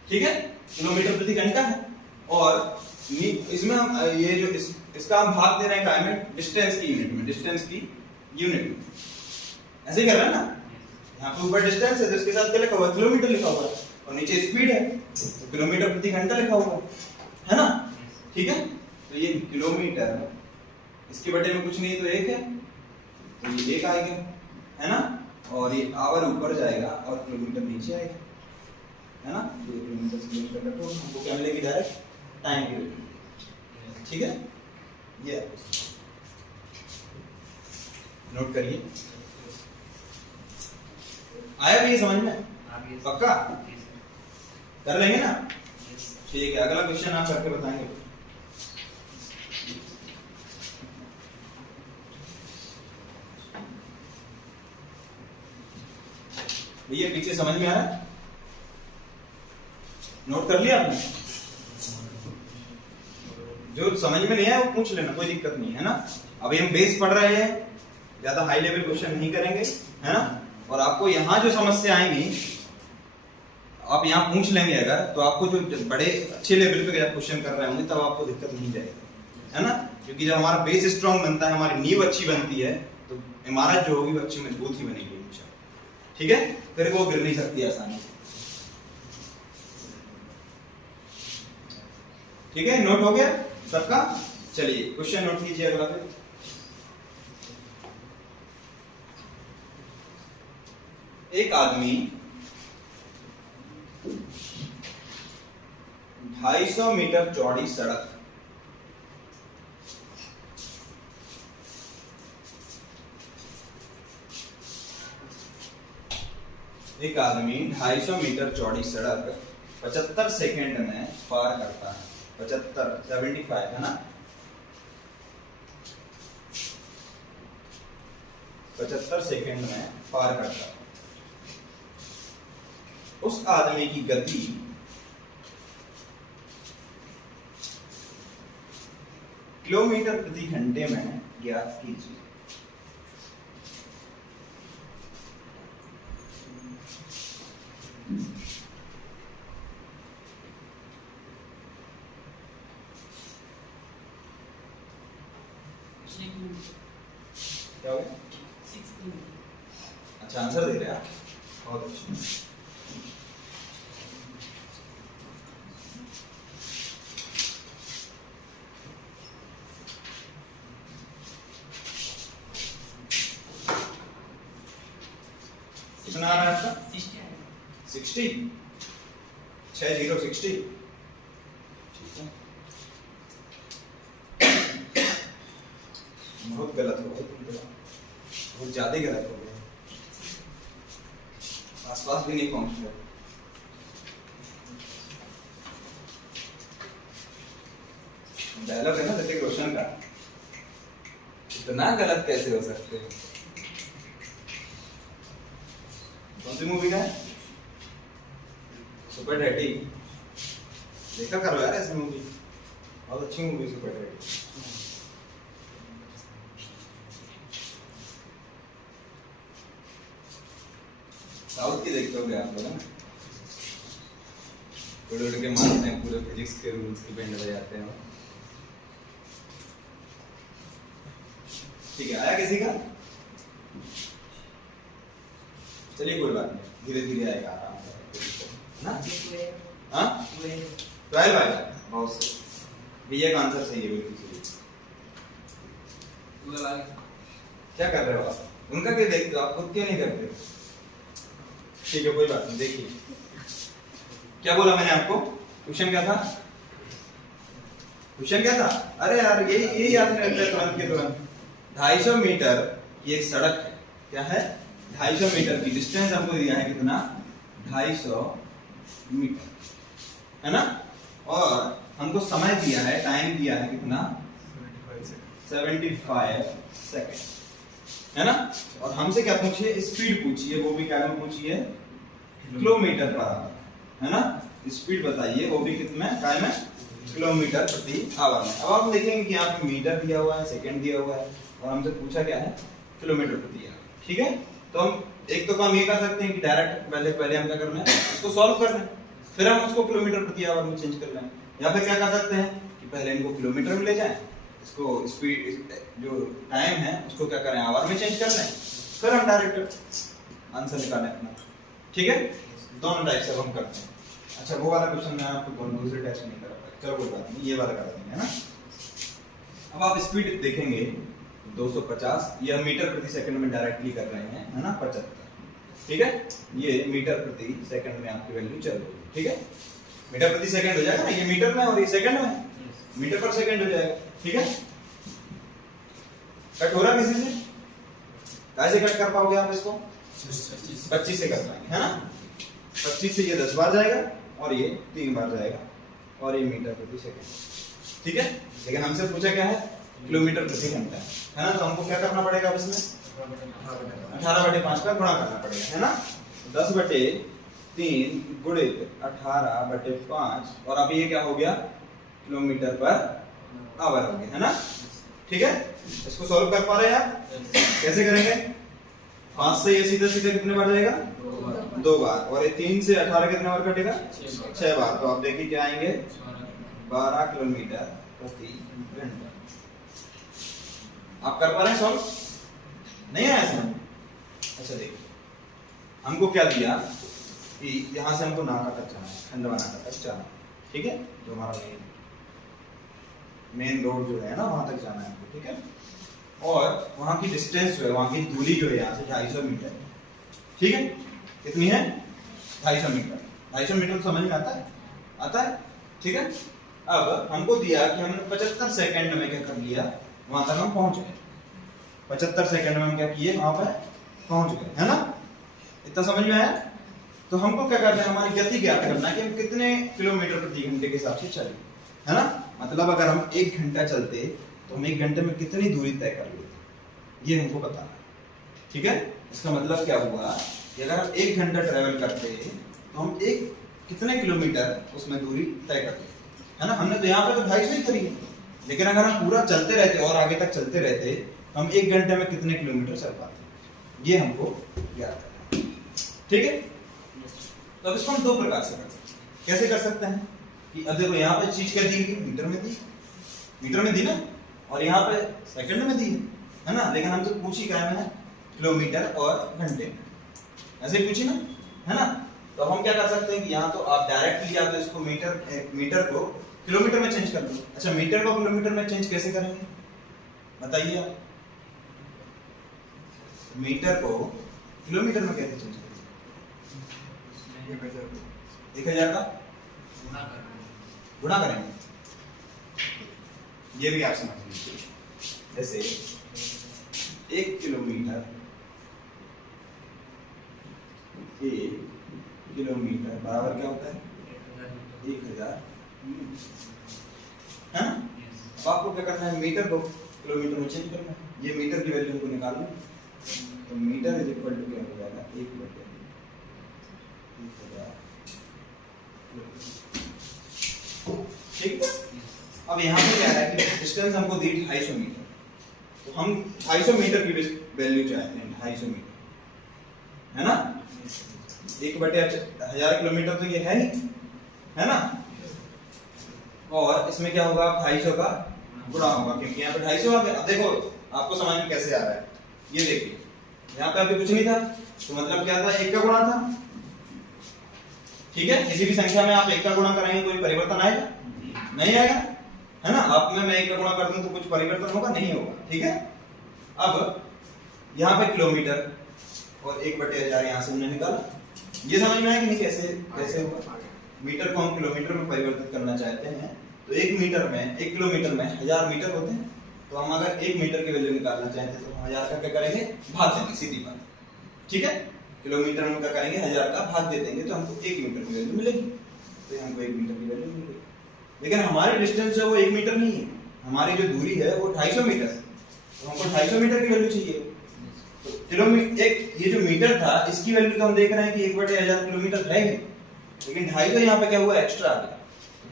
ठीक है, किलोमीटर प्रति घंटा है। और इसमें हम ये जो इसका हम भाग दे रहे हैं काय में, डिस्टेंस की यूनिट में, डिस्टेंस की यूनिट में, ऐसे ही कर रहे हैं ना। यहाँ पे ऊपर डिस्टेंस है तो इसके साथ क्या लिखा हुआ है, किलोमीटर लिखा हुआ है, और नीचे स्पीड है तो किलोमीटर प्रति घंटा लिखा हुआ है ना, ठीक है। तो ये किलोमीटर, इसके बटे में कुछ नहीं तो एक है, तो ये एक आएगा, है ना, और ये आवर ऊपर जाएगा और किलोमीटर नीचे आएगा, है ना। तो किलोमीटर से किलोमीटर कटो, हमको क्या मिलेगी, डायरेक्ट टाइम की वैल्यू, ठीक है। ये नोट करिए, आया भी ये समझ में, पक्का कर लेंगे ना, ठीक है। अगला क्वेश्चन आप करके बताएंगे। भैया पीछे समझ में आ रहा है, नोट कर लिया आपने, जो समझ में नहीं आया वो पूछ लेना, कोई दिक्कत नहीं है ना। अभी हम बेस पढ़ रहे हैं, ज्यादा हाई लेवल क्वेश्चन नहीं करेंगे, है ना। और आपको यहाँ जो समस्या आएंगी आप यहाँ पूछ लेंगे अगर, तो आपको जो बड़े अच्छे लेवल पे क्वेश्चन कर रहे होंगे तब आपको दिक्कत नहीं जाएगी, है ना। क्योंकि जब हमारा बेस स्ट्रॉन्ग बनता है, हमारी नींव अच्छी बनती है, तो इमारत जो होगी वो अच्छी मजबूत ही बनेगी, ठीक है, फिर वो गिर नहीं सकती आसानी से, ठीक है। नोट हो गया सबका, चलिए क्वेश्चन नोट कीजिए अगला। फिर एक आदमी 250 मीटर चौड़ी सड़क एक आदमी 250 मीटर चौड़ी सड़क 75 सेकंड में पार करता है। 75 है ना, 75 सेकंड में पार करता है। उस आदमी की गति किलोमीटर प्रति घंटे में ज्ञात कीजिए। क्या हो गया? अच्छा आंसर दे रहे हैं आप, बहुत अच्छा। कितना आ रहा है आपका? 60 60 ठीक है, बहुत गलत हो गया, बहुत ज्यादा गलत हो गया, आसपास भी नहीं पहुंच गया। डायलॉग है ना ऋतिक रोशन का, इतना गलत कैसे हो सकते हो। कौन सी मूवी का है? सुपर डैडी, देखा करो यार ऐसी मूवी, बहुत अच्छी मूवी सुपर डैडी। साउथ की देखते हो आप लोग, उड़ उड़ के मारते हैं, पूरे फिजिक्स के रूल्स की बैंड बजाते हैं। ठीक है, आया किसी का? चलिए कोई बात नहीं, धीरे धीरे आएगा आराम से ना। हाँ 12 आएगा, बहुत सही, भैया का आंसर सही है बिल्कुल सही। क्या कर रहे हो आप? उनका क्यों देखते हो, आप खुद क्यों नहीं करते? ठीक है कोई बात नहीं, देखिए क्या बोला मैंने आपको, क्वेश्चन क्या था? क्वेश्चन क्या था? अरे यार यही याद नहीं रहता है तुरंत के तुरंत। 250 मीटर ये एक सड़क है, क्या है? 250 मीटर की डिस्टेंस हमको दिया है, कितना? 250 मीटर, है ना। और हमको समय दिया है, टाइम दिया है कितना? 75 सेकेंड, है ना। और हमसे क्या पूछिए? स्पीड पूछिए, वो भी क्या में पूछिए? किलोमीटर पर आवर, है ना। स्पीड बताइए, वो भी कितना काय में, किलोमीटर प्रति आवर में। अब आप देखेंगे कि यहाँ पे मीटर दिया हुआ है, सेकंड दिया हुआ है, और हमसे पूछा क्या है, किलोमीटर प्रति आवर। ठीक है, तो हम एक तो काम ये कर सकते हैं कि डायरेक्ट पहले हम क्या करना है, इसको सॉल्व कर लें, फिर हम उसको किलोमीटर प्रति आवर में चेंज कर लें। या फिर क्या कर सकते हैं कि पहले इनको किलोमीटर में ले जाएं, इसको स्पीड जो टाइम है उसको क्या करें, आवर में चेंज कर लें, फिर हम डायरेक्ट आंसर निकालें अपना। ठीक है, दोनों टाइप से हम करते हैं। अच्छा, वो वाला क्वेश्चन मैं आपको दूसरे टाइप से नहीं करा पाया, चलो कोई बात नहीं, ये वाला करा देंगे, है ना। अब आप स्पीड देखेंगे 250, यह मीटर प्रति सेकंड में डायरेक्टली कर रहे हैं, है ना, 75। ठीक है, ये मीटर प्रति सेकंड में आपकी वैल्यू चल रही है। ठीक है, मीटर प्रति सेकंड हो जाएगा ना, ये मीटर में और ये सेकंड में, मीटर पर सेकंड हो जाएगा। ठीक है, कट हो रहा किसी से, कैसे कट कर पाओगे आप इसको, 25 से कर पाएंगे, है ना। 25 से ये 10 बार जाएगा और ये 3 बार जाएगा, और ये मीटर प्रति सेकंड। ठीक है, लेकिन हमसे पूछा क्या है, किलोमीटर प्रति घंटा, है ना। तो हमको क्या करना पड़ेगा अब इसमें, 18/5 का गुणा करना पड़ेगा, है ना। 10/3 गुणित 18/5, और अब ये क्या हो गया, किलोमीटर पर आवर हो गया, है ना। ठीक है, इसको सॉल्व कर पा रहे हैं आप, कैसे करेंगे, 5 से ये सीधे सीधे कितने बार जाएगा, 2 बार, और ये 3 से 18 कितने बार कटेगा, 6 बार। तो आप देखिए क्या आएंगे, 12 किलोमीटर प्रति घंटा। आप कर पा रहे हैं सॉल्व, नहीं आया समझ। अच्छा देखिए, हमको क्या दिया कि यहां से हमको नाका तक जाना है, खंडवा नाका तक जाना है। ठीक है, जो हमारा मेन रोड जो है ना, वहां तक जाना है हमको। ठीक है, और वहां की डिस्टेंस जो है, वहां की दूरी जो है यहाँ से 250 मीटर है। ठीक है, कितनी है, 250 मीटर। 250 मीटर तो समझ में आता है, आता है। ठीक है, अब हमको दिया कि हमने 75 सेकंड में क्या कर लिया, वहां तक हम पहुंच गए। 75 सेकंड में हम क्या किए, वहां पर पहुंच गए, है ना। इतना समझ में आया। तो हमको क्या करना है, हमारी गति ज्ञात करना है कि हम कितने किलोमीटर प्रति घंटे के हिसाब से चले, है ना। मतलब अगर हम 1 घंटा चलते तो हम 1 घंटे में कितनी दूरी तय कर लेते, ये हमको बताना है। ठीक है, इसका मतलब क्या हुआ कि अगर हम 1 घंटा ट्रेवल करते तो हम कितने किलोमीटर उसमें दूरी तय कर लेते, है ना। हमने तो यहाँ पे तो 250 ही करी है, लेकिन अगर हम पूरा चलते रहते और आगे तक चलते रहते तो हम 1 घंटे में कितने किलोमीटर चल पाते, ये हमको ज्ञात करना है। ठीक है, तो अब इसको हम 2 प्रकार से कर सकते हैं। कैसे कर सकते हैं कि अब देखो, यहाँ पे चीज क्या दी गई, मीटर में दी ना, और यहाँ पे सेकंड में दी है ना। लेकिन हमसे पूछी क्या है, किलोमीटर और घंटे में, ऐसे पूछी ना, है ना। तो हम क्या कर सकते हैं कि यहाँ तो आप डायरेक्टली या तो इसको मीटर को किलोमीटर में चेंज कर दो। अच्छा, मीटर को किलोमीटर में चेंज कैसे करेंगे बताइए आप, मीटर को किलोमीटर में कैसे चेंज करेंगे, 1000 का गुणा करेंगे। ये भी आप समझ लीजिए, जैसे 1 किलोमीटर बराबर क्या होता है, 1000, है ना। अब आपको क्या करना है, मीटर को किलोमीटर में चेंज करना है। ये मीटर की वैल्यू को निकालना है, तो मीटर इज इक्वल टू क्या हो जाएगा, 1/1000। ठीक है, अब यहाँ पे क्या है कि डिस्टेंस हमको दी 250 मीटर, तो हम 250 मीटर की वैल्यू चाहते हैं, 250 मीटर, है ना। 1/1000 किलोमीटर तो ये है ही, है ना। और इसमें क्या होगा, 250 का गुणा होगा, क्योंकि यहाँ पे 250 आ गया। अब देखो आपको समझ में कैसे आ रहा है, ये देखिए, यहाँ पे अभी कुछ नहीं था, तो मतलब क्या था, 1 का गुणा था। ठीक है, किसी भी संख्या में आप 1 का गुणा कराएंगे कोई परिवर्तन आएगा, नहीं आएगा, है ना। आप में मैं 1 का गुणा कर दूं तो कुछ परिवर्तन होगा, नहीं होगा। ठीक है, अब यहाँ पे किलोमीटर और 1/1000 यहाँ से हमने निकाला। ये समझ में आया कि नहीं, कैसे होगा। मीटर को हम किलोमीटर में परिवर्तित करना चाहते हैं, तो 1 किलोमीटर में 1000 मीटर होते हैं, तो हम अगर 1 मीटर की वैल्यू निकालना चाहते हैं तो हम 1000 का क्या करेंगे, भाग देंगे, सीधी बात। ठीक है, किलोमीटर में क्या करेंगे, 1000 का भाग दे देंगे, तो हमको 1 मीटर की वैल्यू मिलेगी, तो हमको 1 मीटर की वैल्यू मिलेगी। लेकिन हमारी डिस्टेंस जो वो 1 मीटर नहीं है, हमारी जो दूरी है वो 250 मीटर है, तो हमको 250 मीटर की वैल्यू चाहिए। तो किलोमीटर, ये जो मीटर था इसकी वैल्यू तो हम देख रहे हैं कि 1/1000 किलोमीटर है ही, लेकिन 250 यहाँ पे क्या हुआ एक्स्ट्रा आ गया,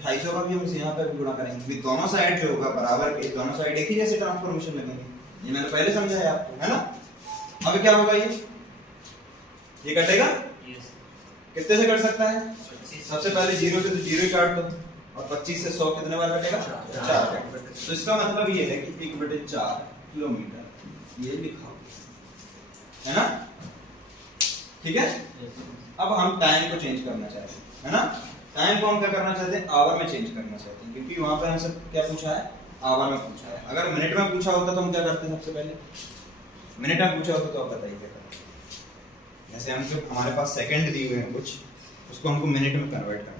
250 का भी हम यहाँ पे भी गुणा करेंगे, भी दोनों साइड जो होगा बराबर के, दोनों साइड एक ही जैसे ट्रांसफॉर्मेशन लगेंगे, ये मैंने पहले समझाया आपको, है ना। अब क्या होगा, ये कटेगा, कितने से कट सकता है, सबसे पहले 0 से तो 0 ही काट दो, और 25 से 100 कितने बार कटेगा, 4 बार। तो इसका मतलब ये है कि 1/4 किलोमीटर ये लिखा हुआ है ना, ठीक है। अब हम टाइम को चेंज करना चाहते हैं, है ना। टाइम को हम क्या करना चाहते हैं, आवर में चेंज करना चाहते हैं, क्योंकि वहां पे हमसे क्या पूछा है, आवर में पूछा है। अगर मिनट में पूछा होता तो हम क्या करते हैं, सबसे पहले मिनट में पूछा होता तो आप बताइए क्या करते हैं। जैसे हम जो हमारे पास सेकंड दिए हुए हैं कुछ, उसको हमको मिनट में कन्वर्ट करना है।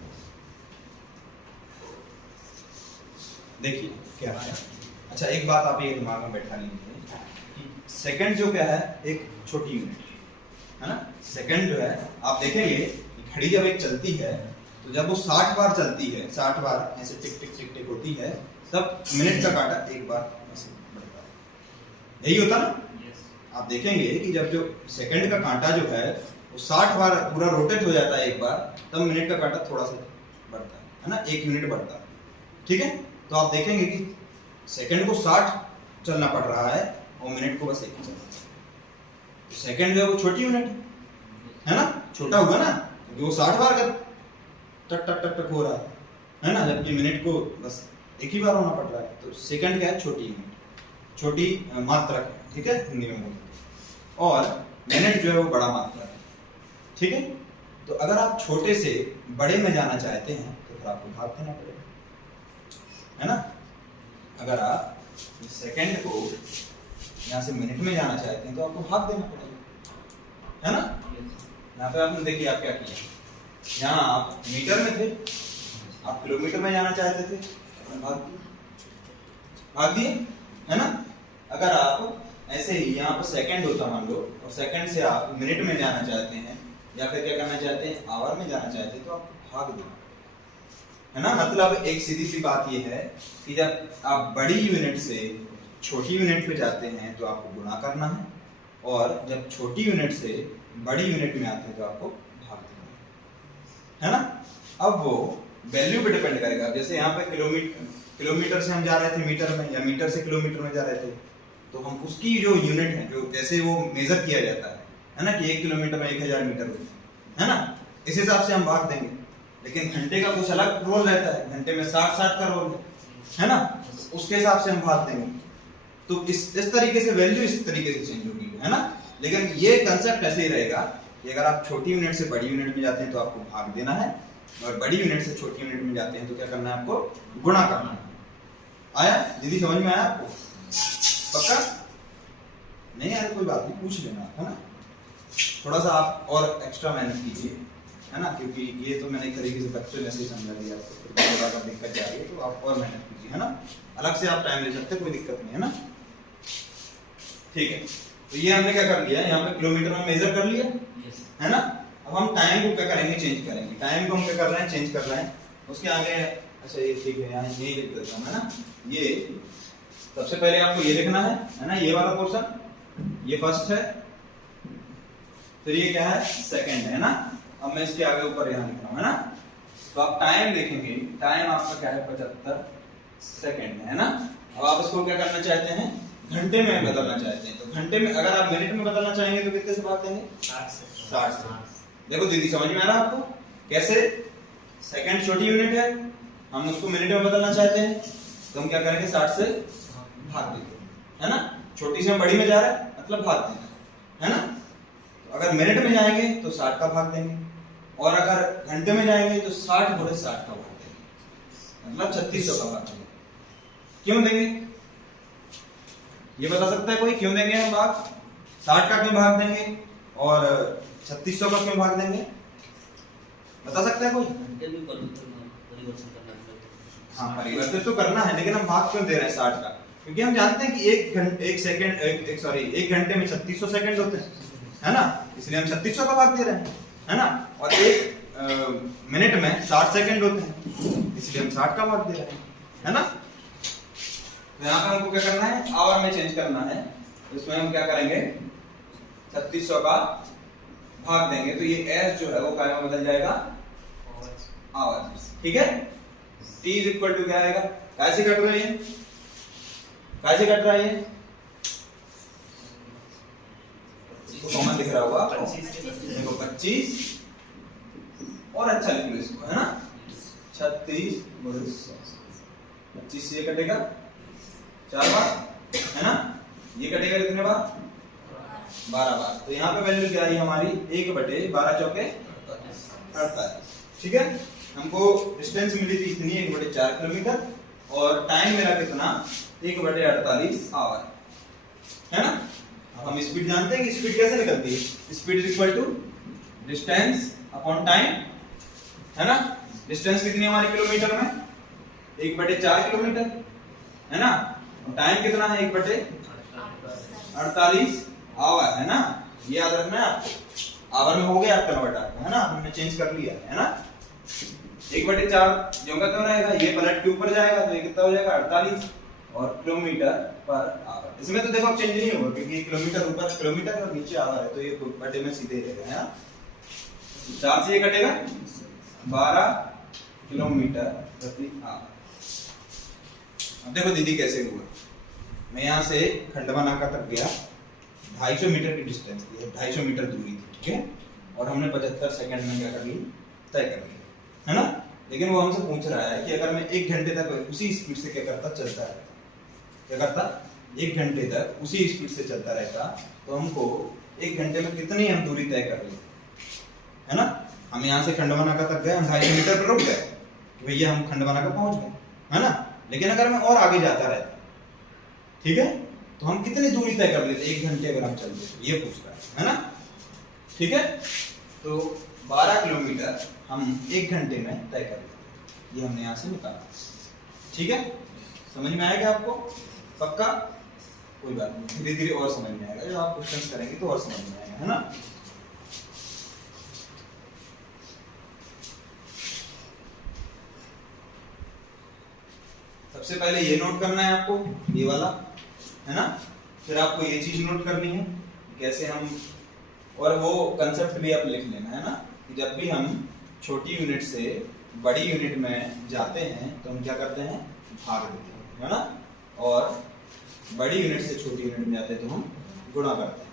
देखिए क्या है। अच्छा एक बात आप ये दिमाग में बैठा लीजिए कि सेकंड जो क्या है एक छोटी यूनिट है ना। सेकंड जो है आप देखेंगे कि घड़ी जब एक चलती है तो जब वो 60 बार चलती है, 60 बार ऐसे टिक टिक टिक टिक होती है, तब मिनट का कांटा एक बार ऐसे बढ़ता है, यही होता ना। आप देखेंगे कि जब जो सेकंड का कांटा जो है वो 60 बार पूरा रोटेट हो जाता है एक बार, तब मिनट का कांटा थोड़ा सा बढ़ता है ना, 1 यूनिट बढ़ता है, ठीक है। तो आप देखेंगे कि सेकंड को 60 चलना पड़ रहा है और मिनट को बस 1 ही चलना है। तो सेकंड जो है वो छोटी यूनिट है ना, छोटा हुआ ना, क्योंकि वो 60 बार का टक टक टक टक हो रहा है ना, जबकि मिनट को बस 1 ही बार होना पड़ रहा है। तो सेकंड क्या है, छोटी यूनिट, छोटी मात्रक है, ठीक है, हिंदी में बोलते हैं। और मिनट जो है वो बड़ा मात्रक है, ठीक है। तो अगर आप छोटे से बड़े में जाना चाहते हैं तो फिर आपको भाग देना पड़ेगा, है ना। अगर आप सेकंड को यहाँ से मिनट में जाना चाहते हैं तो आपको भाग देना पड़ेगा, है ना। यहाँ पे आपने देखिए आप क्या किया, यहाँ आप मीटर में थे, आप किलोमीटर में जाना चाहते थे, भाग दिए, है ना। अगर आप ऐसे ही यहाँ पर सेकंड होता मान लो, और सेकंड से आप मिनट में जाना चाहते हैं या फिर क्या करना चाहते हैं, आवर में जाना चाहते हैं, तो आपको भाग देना, है ना। मतलब एक सीधी सी बात ये है कि जब आप बड़ी यूनिट से छोटी यूनिट पे जाते हैं तो आपको गुणा करना है, और जब छोटी यूनिट से बड़ी यूनिट में आते हैं तो आपको भाग देना है ना। अब वो वैल्यू पे डिपेंड करेगा, जैसे यहाँ पे किलोमीटर से हम जा रहे थे मीटर में, या मीटर से किलोमीटर में जा रहे थे, तो हम उसकी जो यूनिट है, जो जैसे वो मेजर किया जाता है ना, कि 1 किलोमीटर में 1000 मीटर होते हैं, है ना, इस हिसाब से हम भाग देंगे। लेकिन घंटे का कुछ अलग रोल रहता है, घंटे में 60 का रोल है ना, उसके हिसाब से हम भाग देंगे। तो इस तरीके से वैल्यू इस तरीके से चेंज होगी, है ना। लेकिन ये कंसेप्ट ऐसे ही रहेगा कि अगर आप छोटी यूनिट से बड़ी यूनिट में जाते हैं तो आपको भाग देना है, और बड़ी यूनिट से छोटी यूनिट में जाते हैं तो क्या करना है, आपको गुणा करना है। आया दीदी, समझ में आया आपको, पक्का? नहीं आया कोई बात नहीं, पूछ लेना, है ना। थोड़ा सा आप और एक्स्ट्रा मेहनत कीजिए, है ना, क्योंकि ये तो मैंने एक तरीके से बच्चों जैसे समझा दिया आपको, फिर थोड़ा सा दिक्कत आ रही है तो आप और मेहनत कीजिए, है ना। अलग से आप टाइम ले सकते हैं, कोई दिक्कत नहीं है ना, ठीक है। तो ये हमने क्या कर लिया, यहाँ पे किलोमीटर में मेजर कर लिया, है ना। अब हम टाइम को क्या करेंगे, चेंज करेंगे। टाइम को हम क्या कर रहे हैं, चेंज कर रहे हैं। उसके आगे अच्छा ये ठीक है, यहाँ यही लिख देता हूँ, है ना। ये सबसे पहले आपको ये लिखना है ना, ये वाला पोर्शन ये फर्स्ट है, फिर ये क्या है, सेकंड है ना। अब मैं इसके आगे ऊपर यहाँ लिख रहा हूँ, है ना। तो आप टाइम देखेंगे, टाइम आपका क्या है, 75 सेकंड है ना। अब आप इसको क्या करना चाहते हैं, घंटे में बदलना चाहते हैं, तो घंटे में, अगर आप मिनट में बदलना चाहेंगे तो कितने से भाग देंगे, 60 से। देखो दीदी, समझ में आ रहा है आपको कैसे? सेकंड छोटी यूनिट है, हम उसको मिनट में बदलना चाहते हैं तो हम क्या करेंगे, 60 से भाग देंगे, है ना। छोटी से हम बड़ी में जा रहे हैं, मतलब भाग देना, है ना। तो अगर मिनट में जाएंगे तो 60 का भाग देंगे, और अगर घंटे में जाएंगे तो 60 गुणे 60 का भाग देंगे, मतलब 3600 का भाग देंगे। क्यों देंगे, ये बता सकता है कोई, क्यों देंगे हम भाग? 60 का क्यों भाग देंगे और 3600 का क्यों भाग देंगे, बता सकता है कोई? हाँ, परिवर्तित तो करना है, लेकिन हम भाग क्यों दे रहे हैं 60 का? क्योंकि हम जानते हैं कि एक घंटे में 3600 सेकंड होते हैं, है ना, इसलिए हम 3600 का भाग दे रहे हैं, है ना। और एक मिनट में 60 सेकंड होते हैं, इसलिए हम 60 का भाग दे रहे हैं, है ना। तो यहाँ पे हमको क्या करना है, आवर में चेंज करना है। इसमें हम क्या करेंगे, 3600 का भाग देंगे, तो ये एस जो है वो काय में बदल जाएगा, आवर्स, ठीक है। t इज इक्वल टू क्या आएगा, कैसे कट रहा है ये, कैसे कट रहा है ये, कॉमन दिख रहा होगा आपको, देखो 25 और अच्छा लिख लो इसको, है ना, 36 25 से ये कटेगा 4 बार, है ना, ये कटेगा कितने बार, 12 बार। तो यहाँ पे वैल्यू क्या आई हमारी, 1/12 चौके 48, ठीक है। हमको डिस्टेंस मिली थी इतनी 1/4 किलोमीटर और टाइम मेरा कितना 1/48 आवर, है ना। अब हम स्पीड जानते हैं कि स्पीड कैसे निकलती है, speed is equal to distance upon time, है ना। डिस्टेंस कितनी हमारी किलोमीटर में, 1/4 किलोमीटर, है ना। टाइम कितना है 1/48 आवर, है ना। ये याद रखना है आपको, आवर में हो गया आप कन्वर्ट आपका, है ना, हमने चेंज कर लिया है ना। 1/4 जो का क्यों रहेगा, ये पलट के ऊपर जाएगा तो ये कितना हो जाएगा 48 और किलोमीटर पर आवर। इसमें तो देखो अब चेंज नहीं होगा क्योंकि किलोमीटर ऊपर किलोमीटर और नीचे आवर है, तो ये बटे में सीधे रहेगा, है ना। 4 से ये कटेगा 12 किलोमीटर प्रति आवर। अब देखो दीदी कैसे हुआ, मैं यहाँ से खंडवा नाका तक गया, 250 मीटर की डिस्टेंस थी, 250 मीटर दूरी थी, ठीक है, और हमने 75 सेकंड में क्या कर ली, तय कर लिया, है ना। लेकिन वो हमसे पूछ रहा है कि अगर मैं 1 घंटे तक उसी स्पीड से क्या करता, चलता रहता, क्या करता, 1 घंटे तक उसी स्पीड से चलता रहता, तो हमको 1 घंटे में कितनी हम दूरी तय कर ली, है ना। हम यहाँ से खंडवा नाका तक गए, हम 250 मीटर पर रुक गए कि भैया हम खंडवा नाका पहुंच गए, है ना। लेकिन अगर मैं और आगे जाता रहता, ठीक है, तो हम कितनी दूरी तय कर लेते 1 घंटे अगर हम चलते, ये पूछता है ना, ठीक है। तो 12 किलोमीटर हम 1 घंटे में तय कर लेते, ये हमने यहाँ से निकाला, ठीक है। समझ में आएगा आपको, पक्का, कोई बात नहीं, धीरे धीरे और समझ में आएगा, जब आप क्वेश्चंस करेंगे तो और समझ में आएगा, है ना। सबसे पहले ये नोट करना है आपको, ये वाला, है ना। फिर आपको ये चीज नोट करनी है कैसे हम, और वो कंसेप्ट भी आप लिख लेना, है ना, कि जब भी हम छोटी यूनिट से बड़ी यूनिट में जाते हैं तो हम क्या करते हैं, भाग देते हैं, है ना, और बड़ी यूनिट से छोटी यूनिट में जाते हैं तो हम गुणा करते हैं।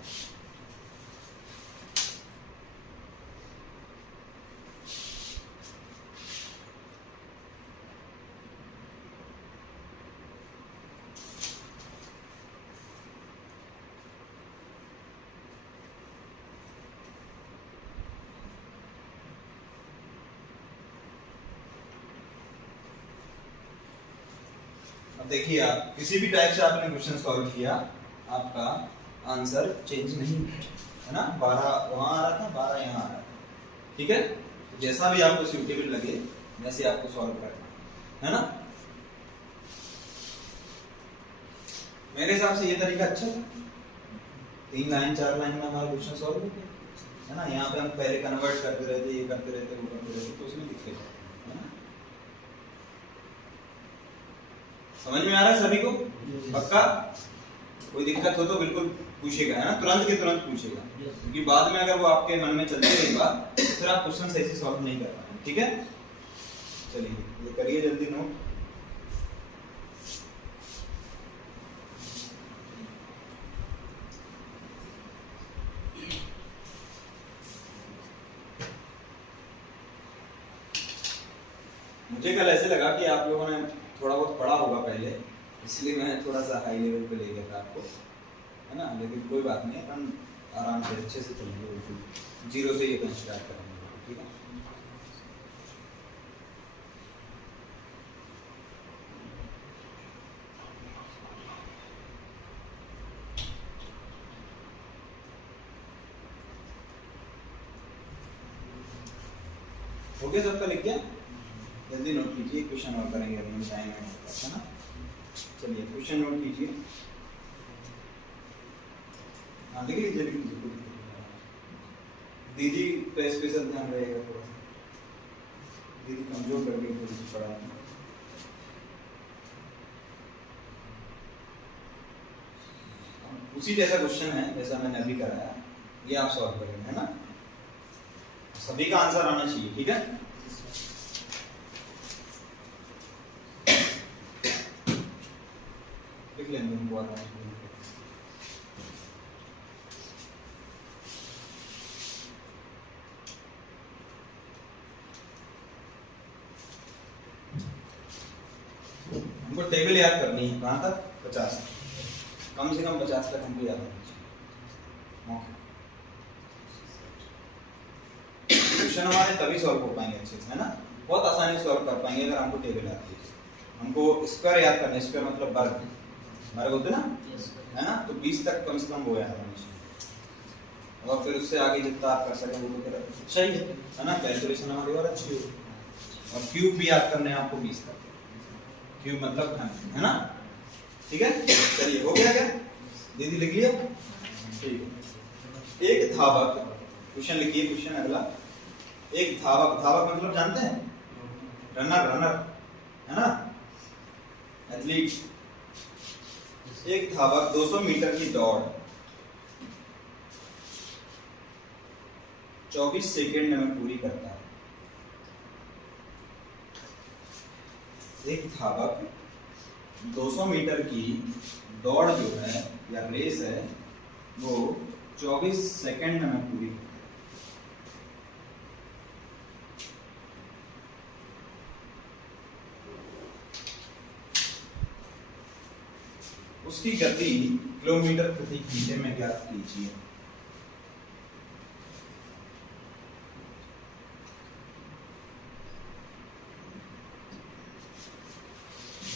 देखिए आप किसी भी टाइप से आपने क्वेश्चन सॉल्व किया, आपका आंसर चेंज नहीं है ना, 12 वहां आ रहा था, 12 यहाँ आ रहा था, ठीक है। तो जैसा भी आपको सूटेबल लगे वैसे आपको सॉल्व करना है ना। मेरे हिसाब से ये तरीका अच्छा है, 3 लाइन 4 लाइन में हमारा क्वेश्चन सॉल्व हो गया, है ना। यहाँ पे हम पहले कन्वर्ट करते रहते, ये करते रहते, वो करते रहते, तो उसमें दिक्कत है ना। समझ में आ रहा है सभी को, पक्का। कोई दिक्कत हो तो बिल्कुल पूछेगा, है ना, तुरंत के तुरंत पूछेगा, क्योंकि बाद में अगर वो आपके मन में चलती रही बात तो फिर आप क्वेश्चन सही से सॉल्व नहीं कर पाएंगे, ठीक है। चलिए ये करिए जल्दी नोट। मुझे कल ऐसे लगा कि आप लोगों ने थोड़ा बहुत पढ़ा होगा पहले, इसलिए मैं थोड़ा सा हाई लेवल पे ले गया था आपको, है ना। लेकिन कोई बात नहीं, हम आराम से अच्छे से चलेंगे, बिल्कुल जीरो से ये अपन स्टार्ट करेंगे, ठीक है। ओके सबका लिख गया, जल्दी नोट कीजिए, क्वेश्चन और करेंगे अभी हम टाइम है ना। चलिए क्वेश्चन नोट कीजिए, हाँ लिख लीजिए, लिख लीजिए। दीदी पे स्पेशल ध्यान रहेगा थोड़ा सा, दीदी कमजोर कर गई थोड़ी सी पढ़ाई में। उसी जैसा क्वेश्चन है जैसा मैंने अभी कराया, ये आप सॉल्व करेंगे, है ना। सभी का आंसर आना चाहिए, ठीक है। लिख लेंगे उनको आराम से। हमको टेबल याद करनी है कहाँ तक 50 तक, कम से कम 50 तक हमको याद होना चाहिए। ओके, क्वेश्चन हमारे तभी सॉल्व हो पाएंगे अच्छे से, है ना, बहुत आसानी से सॉल्व कर पाएंगे अगर हमको टेबल आती है। हमको स्क्वायर याद करना है, स्क्वायर मतलब वर्ग, वर्ग होते ना, है ना, तो 20 तक कम से कम वो याद होना चाहिए, और फिर उससे आगे जितना आप कर सकें वो तो फिर अच्छा ही है ना, कैलकुलेशन हमारी और अच्छी होगी। और क्यूब भी याद करने हैं आपको 20 तक, क्यूब मतलब घन, है ना, ठीक है। चलिए हो गया क्या, दीदी लिख लिया, ठीक है। एक धावक, क्वेश्चन लिखिए, क्वेश्चन अगला। एक धावक, धावक मतलब जानते हैं, रनर, रनर, है ना, एथलीट। एक धावक 200 मीटर की दौड़ 24 सेकंड में पूरी करता है। एक धावक 200 मीटर की दौड़ जो है या रेस है वो 24 सेकंड में पूरी करता है। उसकी गति किलोमीटर प्रति घंटे में ज्ञात कीजिए।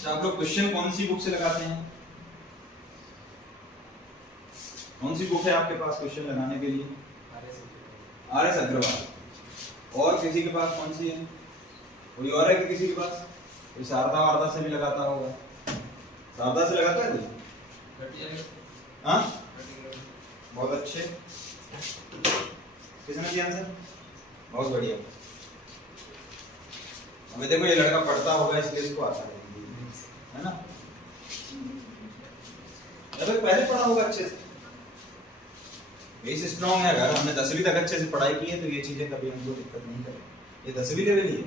आप लोग क्वेश्चन कौन सी बुक से लगाते हैं, कौन सी बुक है आपके पास क्वेश्चन लगाने के लिए? आर.एस. अग्रवाल। और किसी के पास कौन सी है, कोई और है कि किसी के पास? कोई शारदा वारदा से भी लगाता होगा, शारदा से लगाता है कोई? हाँ, बहुत अच्छे, किसने दिया आंसर, बहुत बढ़िया। अभी देखो ये लड़का पढ़ता होगा इसलिए इसको आता है ना, अगर पहले पढ़ा होगा अच्छे से, बेस स्ट्रॉन्ग है, अगर हमने 10वीं तक अच्छे से पढ़ाई की है तो ये चीजें कभी हमको दिक्कत नहीं करेगी। ये 10वीं लेवल ही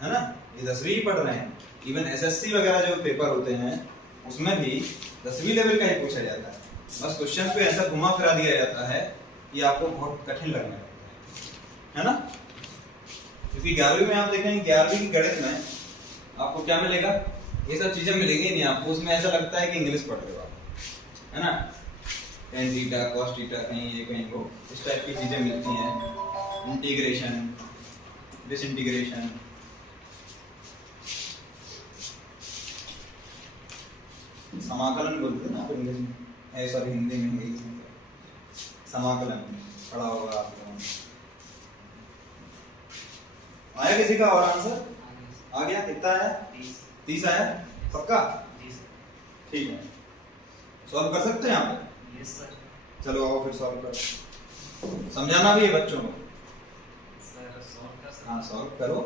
है ना, ये 10वीं ही पढ़ रहे हैं। इवन एसएससी वगैरह जो पेपर होते हैं उसमें भी 10वीं लेवल का ही पूछा जाता है, बस क्वेश्चन को ऐसा घुमा फिरा दिया जाता है कि आपको बहुत कठिन लगने लगता है ना। क्योंकि 11वीं में आप देखेंगे, 11वीं की गणित में आपको क्या मिलेगा, ये सब चीजें मिलेंगी नहीं आपको, उसमें ऐसा लगता है कि इंग्लिश पढ़ रहे हो आप, है ना, tan थीटा cos थीटा कहीं ये कहीं वो, इस टाइप की चीजें मिलती हैं, इंटीग्रेशन, डिसइंटीग्रेशन, समाकलन बोलते हैं ना इंग्लिश में, ऐसा हिंदी में ही समाकलन पढ़ा होगा आप लोगों ने। आया किसी का और आंसर? आ गया, कितना आया? 30 आया, पक्का? ठीक है, सॉल्व कर सकते हैं यहाँ पे? Yes sir. चलो आओ फिर सॉल्व करो, समझाना भी है बच्चों को सर, हाँ सॉल्व करो,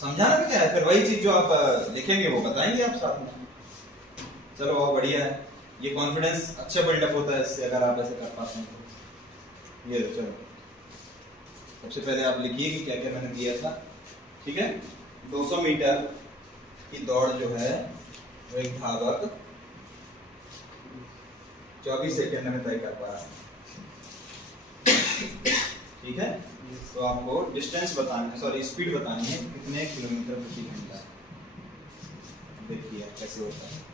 समझाना भी क्या है, फिर वही चीज जो आप लिखेंगे वो बताएंगे आप साथ में। चलो आओ, बढ़िया है, ये कॉन्फिडेंस अच्छा बिल्डअप होता है इससे, अगर आप ऐसे कर पाते हैं तो। ये चलो सबसे पहले आप लिखिए कि क्या क्या मैंने दिया था, ठीक है। 200 मीटर की दौड़ जो है वो एक धावक 24 सेकंड में तय कर पा रहा है, ठीक है। तो आपको डिस्टेंस बतानी, सॉरी स्पीड बतानी है, कितने किलोमीटर प्रति घंटा। देखिए कैसे होता है।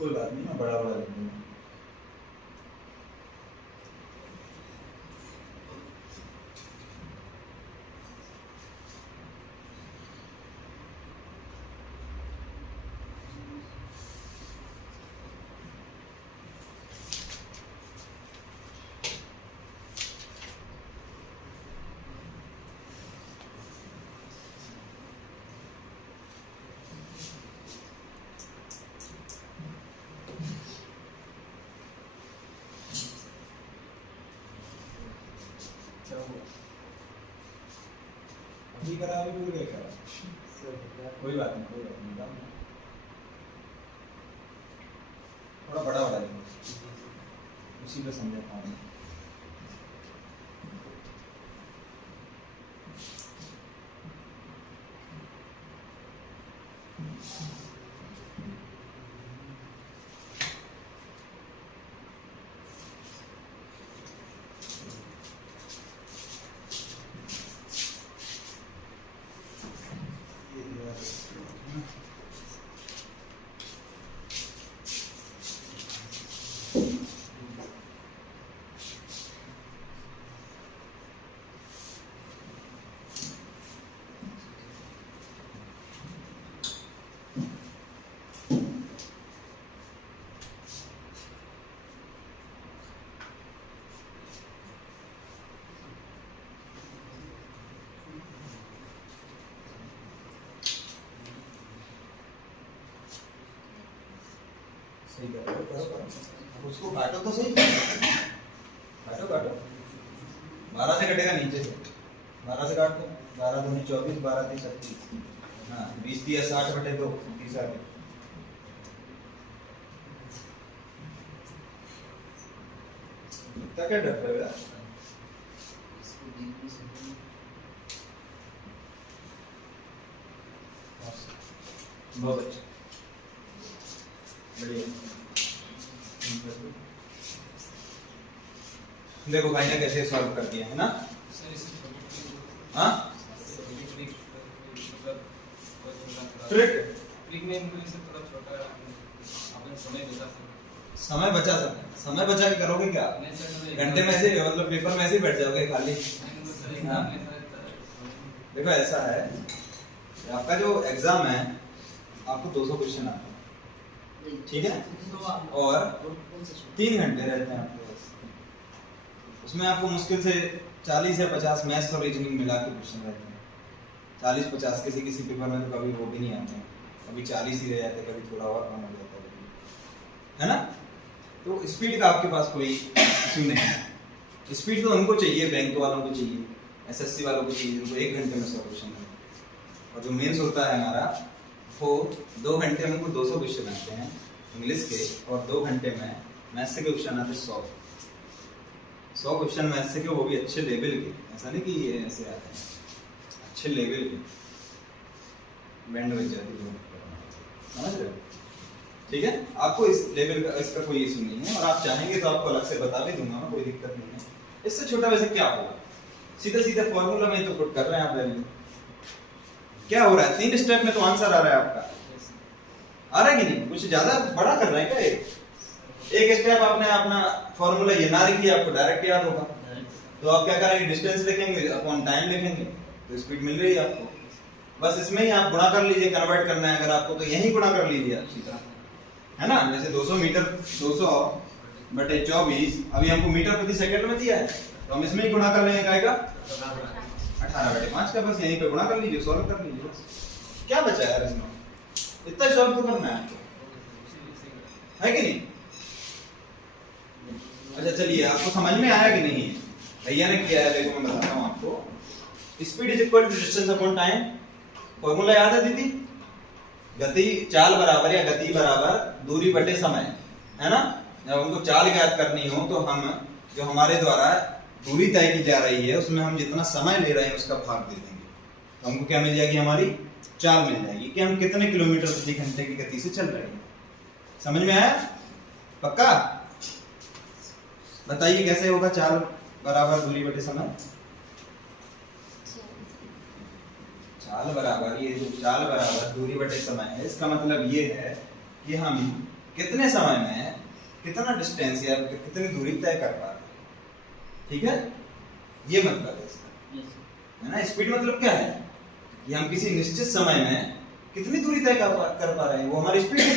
कोई बात नहीं, मैं बड़ा बड़ा लिख दूंगा। ठीक करा अभी भूल गए क्या? कोई बात नहीं बताओ। थोड़ा बड़ा वाला लिखो, उसी पे समझा पाऊंगा। सही करो, उसको काटो तो सही, काटो 12 से कटेगा नीचे से, 12 से काट दो, 12 दूनी 24, 12 3 36, हाँ 20 दिया 60/2, 30 आ गए। इतना क्या डर रहे हो यार? बहुत अच्छा, बढ़िया। देखो भाई ने कैसे सॉल्व कर दिया है ना? हाँ ट्रिक समय बचा सकते, समय बचा के करोगे क्या? घंटे में ऐसे मतलब पेपर में ऐसे ही बैठ जाओगे खाली। हाँ। देखो ऐसा है, आपका जो एग्जाम है आपको 200 क्वेश्चन आते हैं, ठीक है, और 3 घंटे रहते हैं आपके पास। उसमें आपको मुश्किल से 40 या 50 मैथ्स और रीजनिंग मिला के क्वेश्चन रहते हैं। 40-50 किसी पेपर में तो कभी वो भी नहीं आते हैं, कभी 40 ही रह जाते, कभी थोड़ा और कम हो जाता है ना? तो स्पीड का आपके पास कोई इशू नहीं है। स्पीड तो हमको चाहिए, बैंक वालों को चाहिए, एसएससी वालों को चाहिए, उनको 1 घंटे में सॉल्यूशन है। और जो मेंस होता है हमारा, वो 2 घंटे में हमको 200 क्वेश्चन आते हैं इंग्लिश के, और 2 घंटे में मैथ्स के क्वेश्चन आते हैं 100 क्वेश्चन मैथ्स के, वो भी अच्छे लेवल के। ऐसा नहीं कि ये ऐसे आते हैं, अच्छे लेवल के, बैंड बज जाती है, समझ रहे हो? ठीक है, आपको इस लेवल का इसका कोई इशू नहीं है, और आप चाहेंगे तो आपको अलग से बता भी दूंगा मैं, कोई दिक्कत नहीं है। इससे छोटा वैसे क्या होगा, सीधा सीधा फॉर्मूला में तो पुट कर रहे हैं आप वैल्यू। क्या हो रहा है, 3 स्टेप में तो आंसर आ रहा है आपका, आ रहा है कि नहीं? कुछ ज्यादा बड़ा कर रहे हैं क्या? एक स्टेप आपने अपना फॉर्मूला ये ना लिखिए, आपको डायरेक्ट याद होगा, तो आप क्या करेंगे, डिस्टेंस लिखेंगे अपॉन टाइम लिखेंगे, तो स्पीड मिल रही है आपको। बस इसमें ही आप गुणा कर लीजिए, कन्वर्ट करना है अगर आपको तो यही गुणा कर लीजिए आप सीधा, है ना? जैसे 200 मीटर 200/24, अभी हमको मीटर प्रति सेकंड में दिया है, तो हम इसमें ही गुणा कर लेंगे, आएगा 18/5 का। बस यहीं पे गुणा कर लीजिए, सॉल्व कर लीजिए, बस क्या बचा है यार इसमें? इतना सॉल्व तो करना है आपको, है कि नहीं? अच्छा चलिए, आपको समझ में आया कि नहीं? भैया ने किया है, देखो मैं बताता हूँ आपको। Speed is equal to distance upon time, formula याद है दीदी? गति चाल बराबर या गति बराबर दूरी बटे समय, है ना? जब हमको चाल ज्ञात करनी हो तो हम जो हमारे द्वारा दूरी तय की जा रही है उसमें हम जितना समय ले रहे हैं उसका भाग दे देंगे, तो हमको क्या मिल जाएगी, हमारी चाल मिल जाएगी कि हम कितने किलोमीटर प्रति घंटे की गति से चल रहे हैं। समझ में आया? पक्का? बताइए कैसे होगा चाल बराबर दूरी बटे समय? चाल बराबर, ये जो चाल बराबर दूरी बटे समय है, इसका मतलब ये है कि हम कितने समय में कितना डिस्टेंस या कितनी दूरी तय कर पा रहे हैं, ठीक है? ये मतलब है इसका, है ना? स्पीड मतलब क्या है कि हम किसी निश्चित समय में कितनी दूरी तय कर पा रहे हैं, वो हमारी स्पीड है,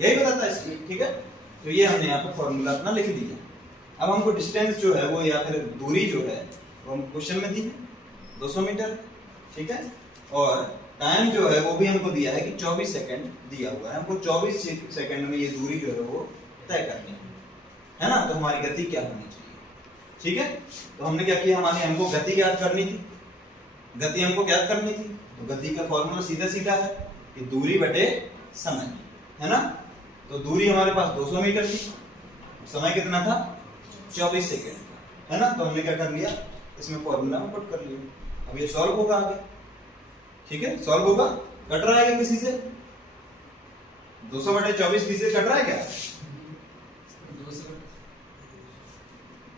यही बताता है स्पीड, ठीक है? तो ये हमने यहाँ पर फॉर्मूला अपना लिख दिया। अब हमको डिस्टेंस जो है वो, या फिर दूरी जो है वो हम क्वेश्चन में दी है 200 मीटर, ठीक है? और टाइम जो है वो भी हमको दिया है कि 24 सेकंड दिया हुआ है, हमको 24 सेकंड में ये दूरी जो है वो तय करनी है ना? तो हमारी गति क्या होनी चाहिए, ठीक है? तो हमने क्या किया, हमको गति याद करनी थी, गति हमको ज्ञात करनी थी, तो गति का फॉर्मूला सीधा सीधा है कि दूरी बटे समय, है ना। तो दूरी हमारे पास 200 मीटर थी, समय कितना था 24 सेकेंड, है ना। तो हमने क्या कर लिया, इसमें फॉर्मूला में पुट कर लिया। अब ये सॉल्व होगा आगे, ठीक है, सॉल्व होगा। कट रहा है क्या किसी से? 200 बटे 24 किसी से कट रहा है क्या?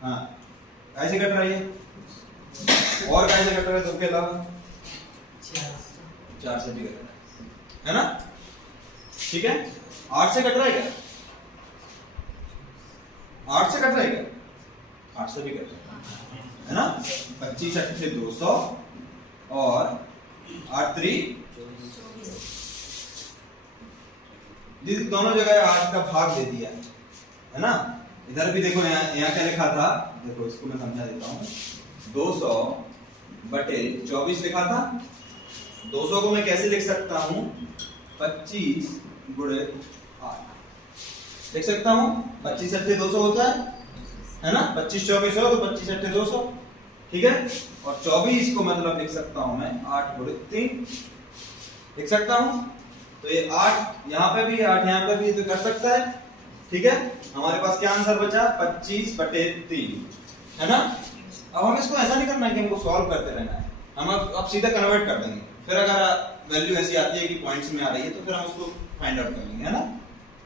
हाँ, कैसे कट रहा है ये? और कैसे कट रहा है 2 के अलावा? 4 से भी कट रहा है ना, ठीक है। 8 से कट रहा है क्या? 8 से कट रहा है क्या? 8 से भी कट रहा है ना। 25 8 से 200 और 8 3 दोनों जगह 8 का भाग दे दिया, है ना। इधर भी देखो, यहाँ क्या लिखा था, देखो इसको मैं समझा देता हूँ। 200 बटे 24 लिखा था। 200 को मैं कैसे लिख सकता हूँ? 25 गुणे 8 लिख सकता हूँ। 25 8 200 होता है ना। 25 24 हो तो 25 8 200, ठीक है। और 24 को मतलब लिख सकता हूँ मैं 8 गुणे 3 लिख सकता हूँ। तो ये 8 यहाँ पे भी 8 यहाँ पे भी तो कर सकता है, ठीक है। हमारे पास क्या आंसर बचा? 25 बटे 3, है ना। अब हम इसको ऐसा नहीं करना है कि हमको सॉल्व करते रहना है, हम अब सीधा कन्वर्ट कर देंगे। फिर अगर वैल्यू ऐसी आती है कि पॉइंट्स में आ रही है तो फिर हम उसको फाइंड आउट कर लेंगे, है ना।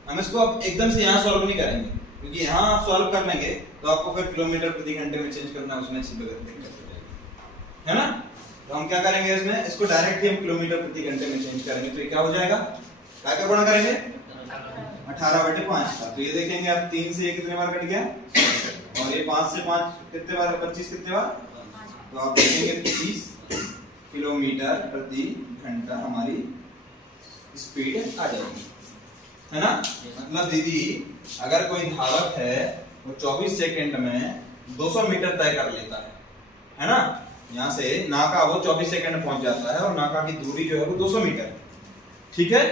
हम इसको अब एकदम से यहाँ सॉल्व नहीं करेंगे, क्योंकि यहाँ आप सॉल्व कर लेंगे तो आपको फिर किलोमीटर प्रति घंटे में चेंज करना है, उसमें दिक्कत हो जाएगी, है ना। तो हम क्या करेंगे इसमें, इसको डायरेक्टली हम किलोमीटर प्रति घंटे में चेंज करेंगे। तो ये क्या हो जाएगा, क्या गुणा करेंगे? 18 बटे 5 का। तो ये देखेंगे आप 3 से ये कितने बार कट गया, और ये 5 से 5 कितने बार, 25 कितने बार, तो आप देखेंगे 30 किलोमीटर प्रति घंटा हमारी स्पीड आ जाएगी, है ना। मतलब दीदी अगर कोई धावक है वो 24 सेकंड में 200 मीटर तय कर लेता है ना। यहाँ से नाका वो 24 सेकंड में पहुंच जाता है और नाका की दूरी जो है वो 200 मीटर, ठीक है।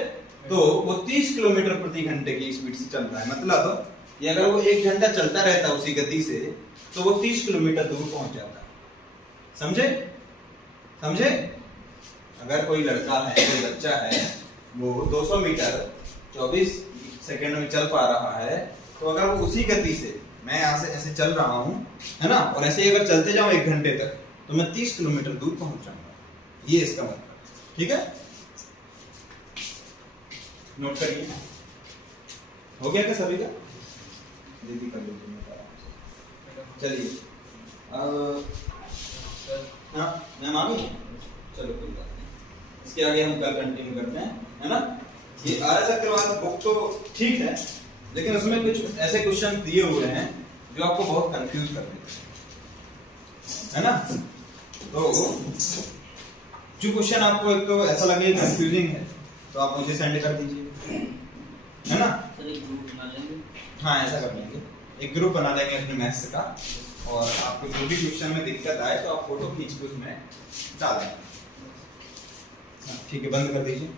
तो वो 30 किलोमीटर प्रति घंटे की स्पीड से चल रहा है। मतलब ये अगर वो 1 घंटा चलता रहता है उसी गति से तो वो 30 किलोमीटर दूर पहुंच जाता है। समझे समझे। अगर कोई लड़का है, कोई बच्चा है, वो 200 मीटर 24 सेकंड में चल पा रहा है, तो अगर वो उसी गति से, मैं यहाँ से ऐसे चल रहा हूँ, है ना, और ऐसे ही अगर चलते जाऊं 1 घंटे तक तो मैं 30 किलोमीटर दूर पहुंच जाऊंगा। ये इसका मतलब, ठीक है। नोट करिए, हो गया क्या सभी का? दीदी कर लीजिए, चलिए। हाँ मैम आ गई, चलो कोई बात नहीं, इसके आगे हम कल कंटिन्यू करते हैं, है ना। ये आर.एस. अग्रवाल बुक तो ठीक है, लेकिन उसमें कुछ ऐसे क्वेश्चन दिए हुए हैं जो आपको बहुत कंफ्यूज कर देते हैं, है ना। तो जो क्वेश्चन आपको एक तो ऐसा लगे कंफ्यूजिंग है तो आप मुझे सेंड कर दीजिए, है ना। हाँ ऐसा कर लेंगे, एक ग्रुप बना लेंगे अपने मैथ्स का, और आपको जो भी क्वेश्चन में दिक्कत आए तो आप फोटो खींच के उसमें डाल देंगे। ठीक है, बंद कर दीजिए।